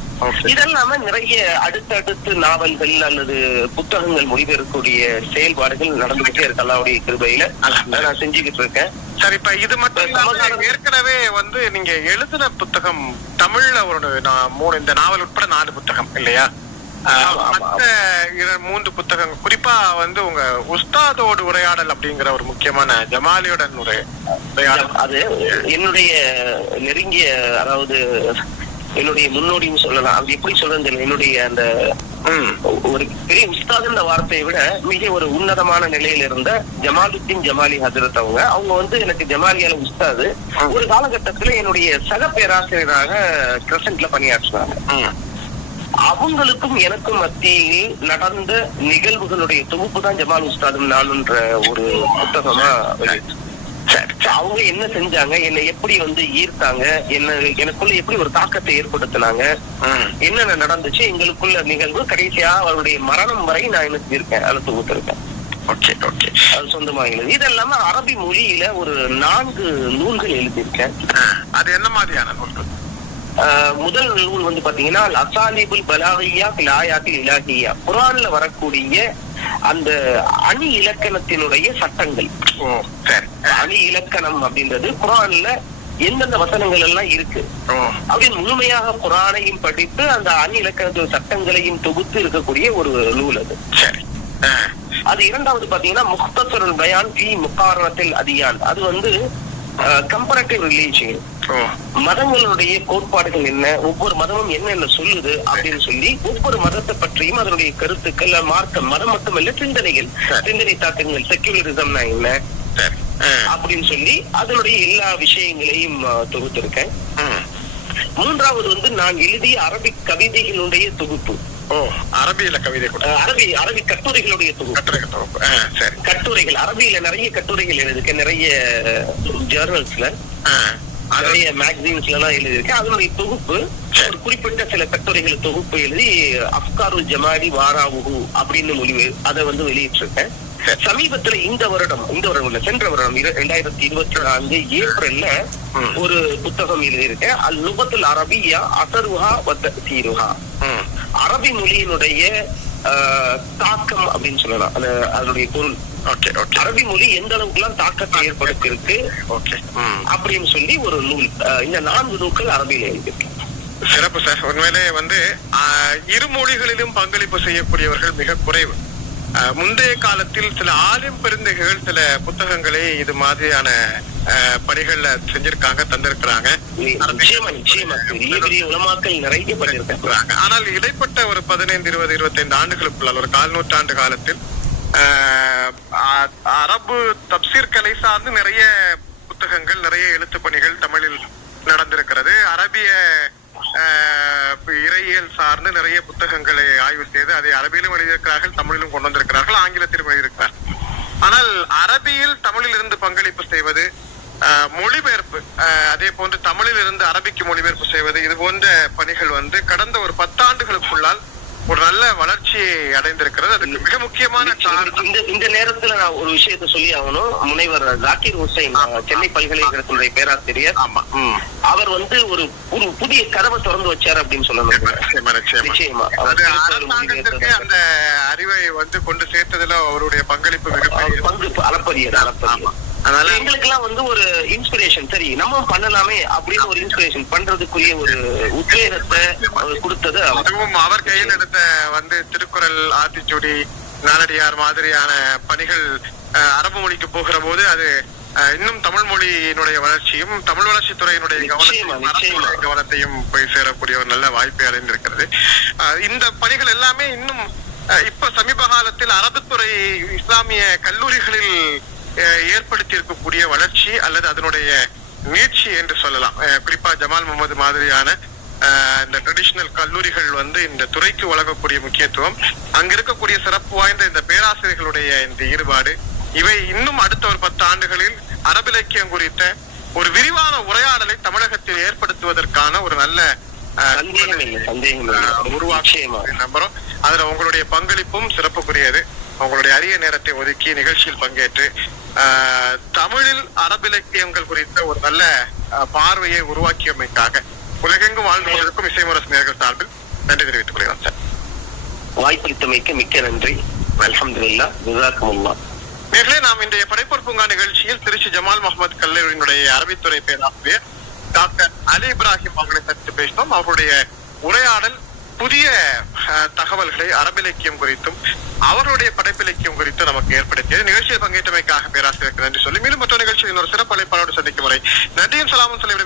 இதெல்லாம நிறைய அடுத்தடுத்து நாவல்கள் அல்லது புத்தகங்கள் மொழிபெயர்க்கக்கூடிய செயல்பாடுகள் நடந்துகிட்டே இருக்கு அல்லாஹ்வுடைய கிருபையில நான் செஞ்சுக்கிட்டு இருக்கேன். சரி, இப்ப இது மட்டும் ஏற்கனவே வந்து நீங்க எழுதின புத்தகம் தமிழ்ல ஒரு 3, இந்த நாவல் உட்பட 4 புத்தகம் இல்லையா? மற்ற 3 புத்தகங்கள் குறிப்பா வந்து உங்க உஸ்தாதோடு உரையாடல் அப்படிங்கிற ஒரு முக்கியமான ஜமாலியுடன் உரையாடல், அது என்னுடைய நெருங்கிய, அதாவது என்னுடைய முன்னோடின்னு சொல்லலாம். அது எப்படி சொல்றது தெரியல. என்னுடைய அந்த ஒரு பெரிய உஸ்தாதுன்ற வார்த்தையை விட மிக ஒரு உன்னதமான நிலையில இருந்த ஜமாலுத்தீன் ஜமாலி ஹஜரத் அவங்க வந்து எனக்கு ஜமாலியால உஸ்தாது. ஒரு காலகட்டத்துல என்னுடைய சக பேராசிரியராக கிரசன்ட்ல பணியாற்றுனாங்க. அவங்களுக்கும் எனக்கும் மத்தியில் நடந்த நிகழ்வுகளுடைய தொகுப்பு தான் ஜமால் உஸ்தாதும் நானுன்ற ஒரு புத்தகமா வெளியிட்டு. அவங்க என்ன செஞ்சாங்க, என்னை எப்படி வந்து ஈர்த்தாங்க, எனக்குள்ள எப்படி ஒரு தாக்கத்தை ஏற்படுத்தினாங்க, என்னென்ன நடந்துச்சு, எங்களுக்குள்ள நிகழ்வு, கடைசியா அவருடைய மரணம் வரை நான் எனக்கு இருக்கேன், அதை தொகுத்திருக்கேன். அது சொந்தமாக எழுது. இது இல்லாம அரபி மொழியில ஒரு 4 நூல்கள் எழுதியிருக்கேன். அது என்ன மாதிரியான நூல்கள்? முதல் நூல் வந்து பாத்தீங்கன்னா அசாலிபுல் பலாகியா ஃபில் ஆயாத்தில் இலாஹியா, குர்ஆன்ல வரக்கூடிய அந்த அணி இலக்கணத்தினுடைய சட்டங்கள். அணி இலக்கணம் அப்படின்றது குர்ஆன்ல எந்தெந்த வசனங்கள் எல்லாம் இருக்கு அப்படின்னு முழுமையாக குர்ஆனையும் படித்து அந்த அணி இலக்கணத்தின் சட்டங்களையும் தொகுத்து இருக்கக்கூடிய ஒரு நூல் அது. அது இரண்டாவது பாத்தீங்கன்னா முக்தசருல் பயான் ஃபீ முகாரனத்தில் அதியான், அது வந்து கம்பேரட்டிவ் ரிலீஜியன், மதங்களுடைய கோட்பாடுகள் என்ன, ஒவ்வொரு மதமும் என்ன சொல்லுது அப்படின்னு சொல்லி ஒவ்வொரு மதத்தை பற்றியும் அதனுடைய கருத்துக்கள், மார்க்கம், மதம் மட்டுமல்ல சிந்தனைகள், சிந்தனை தாக்கங்கள், செக்யூலரிசம்னா என்ன அப்படின்னு சொல்லி அதனுடைய எல்லா விஷயங்களையும் தொகுத்திருக்கேன். மூன்றாவது வந்து நான் எழுதிய அரபிக் கவிதைகளுடைய தொகுப்பு. அரபியில கவிதை, அரபி கட்டுரைகளுடைய தொகுப்பு. கட்டுரைகள் அரபியில நிறைய கட்டுரைகள் எழுதிருக்கேன், நிறைய ஜர்னல்ஸ்ல, நிறைய மேகசின்ஸ்ல எல்லாம் எழுதியிருக்கேன். அதனுடைய தொகுப்பு ஒரு குறிப்பிட்ட சில கட்டுரைகள் தொகுப்பு எழுதி அஃப்காருல் ஜமாலி வாராவுஹு அப்படின்னு மொழி அதை வந்து வெளியிட்டிருக்கேன். சமீபத்துல இந்த வருடம் சென்ற வருடம் 2024 ஏப்ரல்ல ஒரு புத்தகம் எழுதியிருக்கேன். அல் லுகத்துல் அரபியா அஸருஹா வ தஅசீருஹா, அரபி மொழியினுடைய தாக்கம் அப்படின்னு சொல்லலாம், அதனுடைய பொருள். அரபி மொழி எந்த அளவுக்கு எல்லாம் தாக்கத்தை ஏற்படுத்தியிருக்கு அப்படின்னு சொல்லி ஒரு நூல். இந்த 4 நூல்கள் அரபியில எழுதியிருக்கு. சிறப்பு சார். உண்மையிலே வந்து 2 மொழிகளிலும் பங்களிப்பு செய்யக்கூடியவர்கள் மிக குறைவு. முந்தைய காலத்தில் சில ஆலிம் பெருந்தகைகள் சில புத்தகங்களை இது மாதிரியான பணிகள்ல செஞ்சிருக்காங்க, தந்திருக்கிறாங்க. ஆனால் இடைப்பட்ட ஒரு 15, 20, 25 ஆண்டுகளுக்குள்ள ஒரு 4 நூற்றாண்டு காலத்தில் அரபு தப்சீர் கலை சார்ந்து நிறைய புத்தகங்கள், நிறைய எழுத்து பணிகள் தமிழில் நடந்திருக்கிறது. அரபிய இறையியல் சார்ந்து நிறைய புத்தகங்களை ஆய்வு செய்து அதை அரபியிலும் எழுதியிருக்கிறார்கள், தமிழிலும் கொண்டு வந்திருக்கிறார்கள், ஆங்கிலத்திலும் எழுதியிருக்கிறார். ஆனால் அரபியில் தமிழில் இருந்து பங்களிப்பு செய்வது, மொழிபெயர்ப்பு, அதே போன்று தமிழில் இருந்து அரபிக்கு மொழிபெயர்ப்பு செய்வது, இது போன்ற பணிகள் கடந்த ஒரு 10 ஆண்டுகளுக்குள்ளால் ஒரு நல்ல வளர்ச்சியை அடைந்திருக்கிறது. அதுக்கு மிக முக்கியமான இந்த நேரத்துல நான் ஒரு விஷயத்தை சொல்லி ஆகணும். முனைவர் ஜாகிர் ஹுசைன், சென்னை பல்கலைக்கழகத்தினுடைய பேராசிரியர், அவர் ஒரு புதிய கதவை திறந்து வச்சாரு அப்படின்னு சொல்லணும். நிச்சயமா அரசாங்கத்திற்கு அந்த அறிவை கொண்டு சேர்த்ததுல அவருடைய பங்களிப்பு பங்கு அளப்பரியது. அதனால எங்களுக்கு எல்லாம் ஒரு இன்ஸ்பிரேஷன், சரி நம்ம பண்ணலாமே அப்படின்னு ஒரு இன்ஸ்பிரேஷன் பண்றதுக்குரிய ஒரு உத்வேகத்தை கொடுத்தது. அதுவும் அவர் கையில் எடுத்த திருக்குறள், ஆத்திச்சூடி, நாலடியார் மாதிரியான பணிகள் அரபு மொழிக்கு போகிற போது அது இன்னும் தமிழ் மொழியினுடைய வளர்ச்சியும் தமிழ் வளர்ச்சி துறையினுடைய கவனத்தையும் போய் சேரக்கூடிய ஒரு நல்ல வாய்ப்பை அடைந்திருக்கிறது. இந்த பணிகள் எல்லாமே இன்னும் இப்ப சமீப காலத்தில் அரபுத்துறை இஸ்லாமிய கல்லூரிகளில் ஏற்படுத்தி இருக்கக்கூடிய வளர்ச்சி அல்லது அதனுடைய நீட்சி என்று சொல்லலாம். குறிப்பா ஜமால் முகமது மாதிரியான இந்த ட்ரெடிஷனல் கல்லூரிகள் இந்த துறைக்கு வழங்கக்கூடிய முக்கியத்துவம், அங்க இருக்கக்கூடிய சிறப்பு வாய்ந்த இந்த பேராசிரியர்களுடைய இந்த ஈடுபாடு, இவை இன்னும் அடுத்த ஒரு 10 ஆண்டுகளில் அரபிலக்கியம் குறித்த ஒரு விரிவான உரையாடலை தமிழகத்தில் ஏற்படுத்துவதற்கான ஒரு நல்ல உருவாக்கி நம்புறோம். அதுல உங்களுடைய பங்களிப்பும் சிறப்புக்குரியது. உங்களுடைய அரிய நேரத்தை ஒதுக்கி நிகழ்ச்சியில் பங்கேற்று தமிழில் அரபிலக்கியங்கள் குறித்த ஒரு நல்ல பார்வையை உருவாக்கியமைக்காக உலகெங்கும் வாழ்ந்து கொண்டிருக்கும் இசைமுரசு நேயர்கள் சார்பில் நன்றி தெரிவித்துக் கொள்கிறோம் சார். வாய்ப்பளித்தமைக்கு மிக்க நன்றி. அல்ஹம்துலில்லாஹ், ஜஸாக்குமுல்லாஹ். நேர்களே, நாம் இன்றைய படைப்போர் பூங்கா நிகழ்ச்சியில் திருச்சி ஜமால் முஹம்மது கல்லூரியினுடைய அரபித்துறை பேராசிரியர் டாக்டர் அலி இப்ராஹிம் அவர்களை சந்தித்து பேசினோம். அவருடைய உரையாடல் புதிய தகவல்களை அரபிலக்கியம் குறித்தும் அவர்களுடைய படைப்பிலக்கியம் குறித்து நமக்கு ஏற்படுத்தியது. நிகழ்ச்சியில் பங்கேற்றமைக்காக பேராசிரியருக்கு நன்றி சொல்லி மீண்டும் மற்றொரு நிகழ்ச்சியில் இன்னொரு சிறப்பு அழைப்பாளரோடு சந்திக்கும் வரை நன்றியும் சலாமும் சொல்லி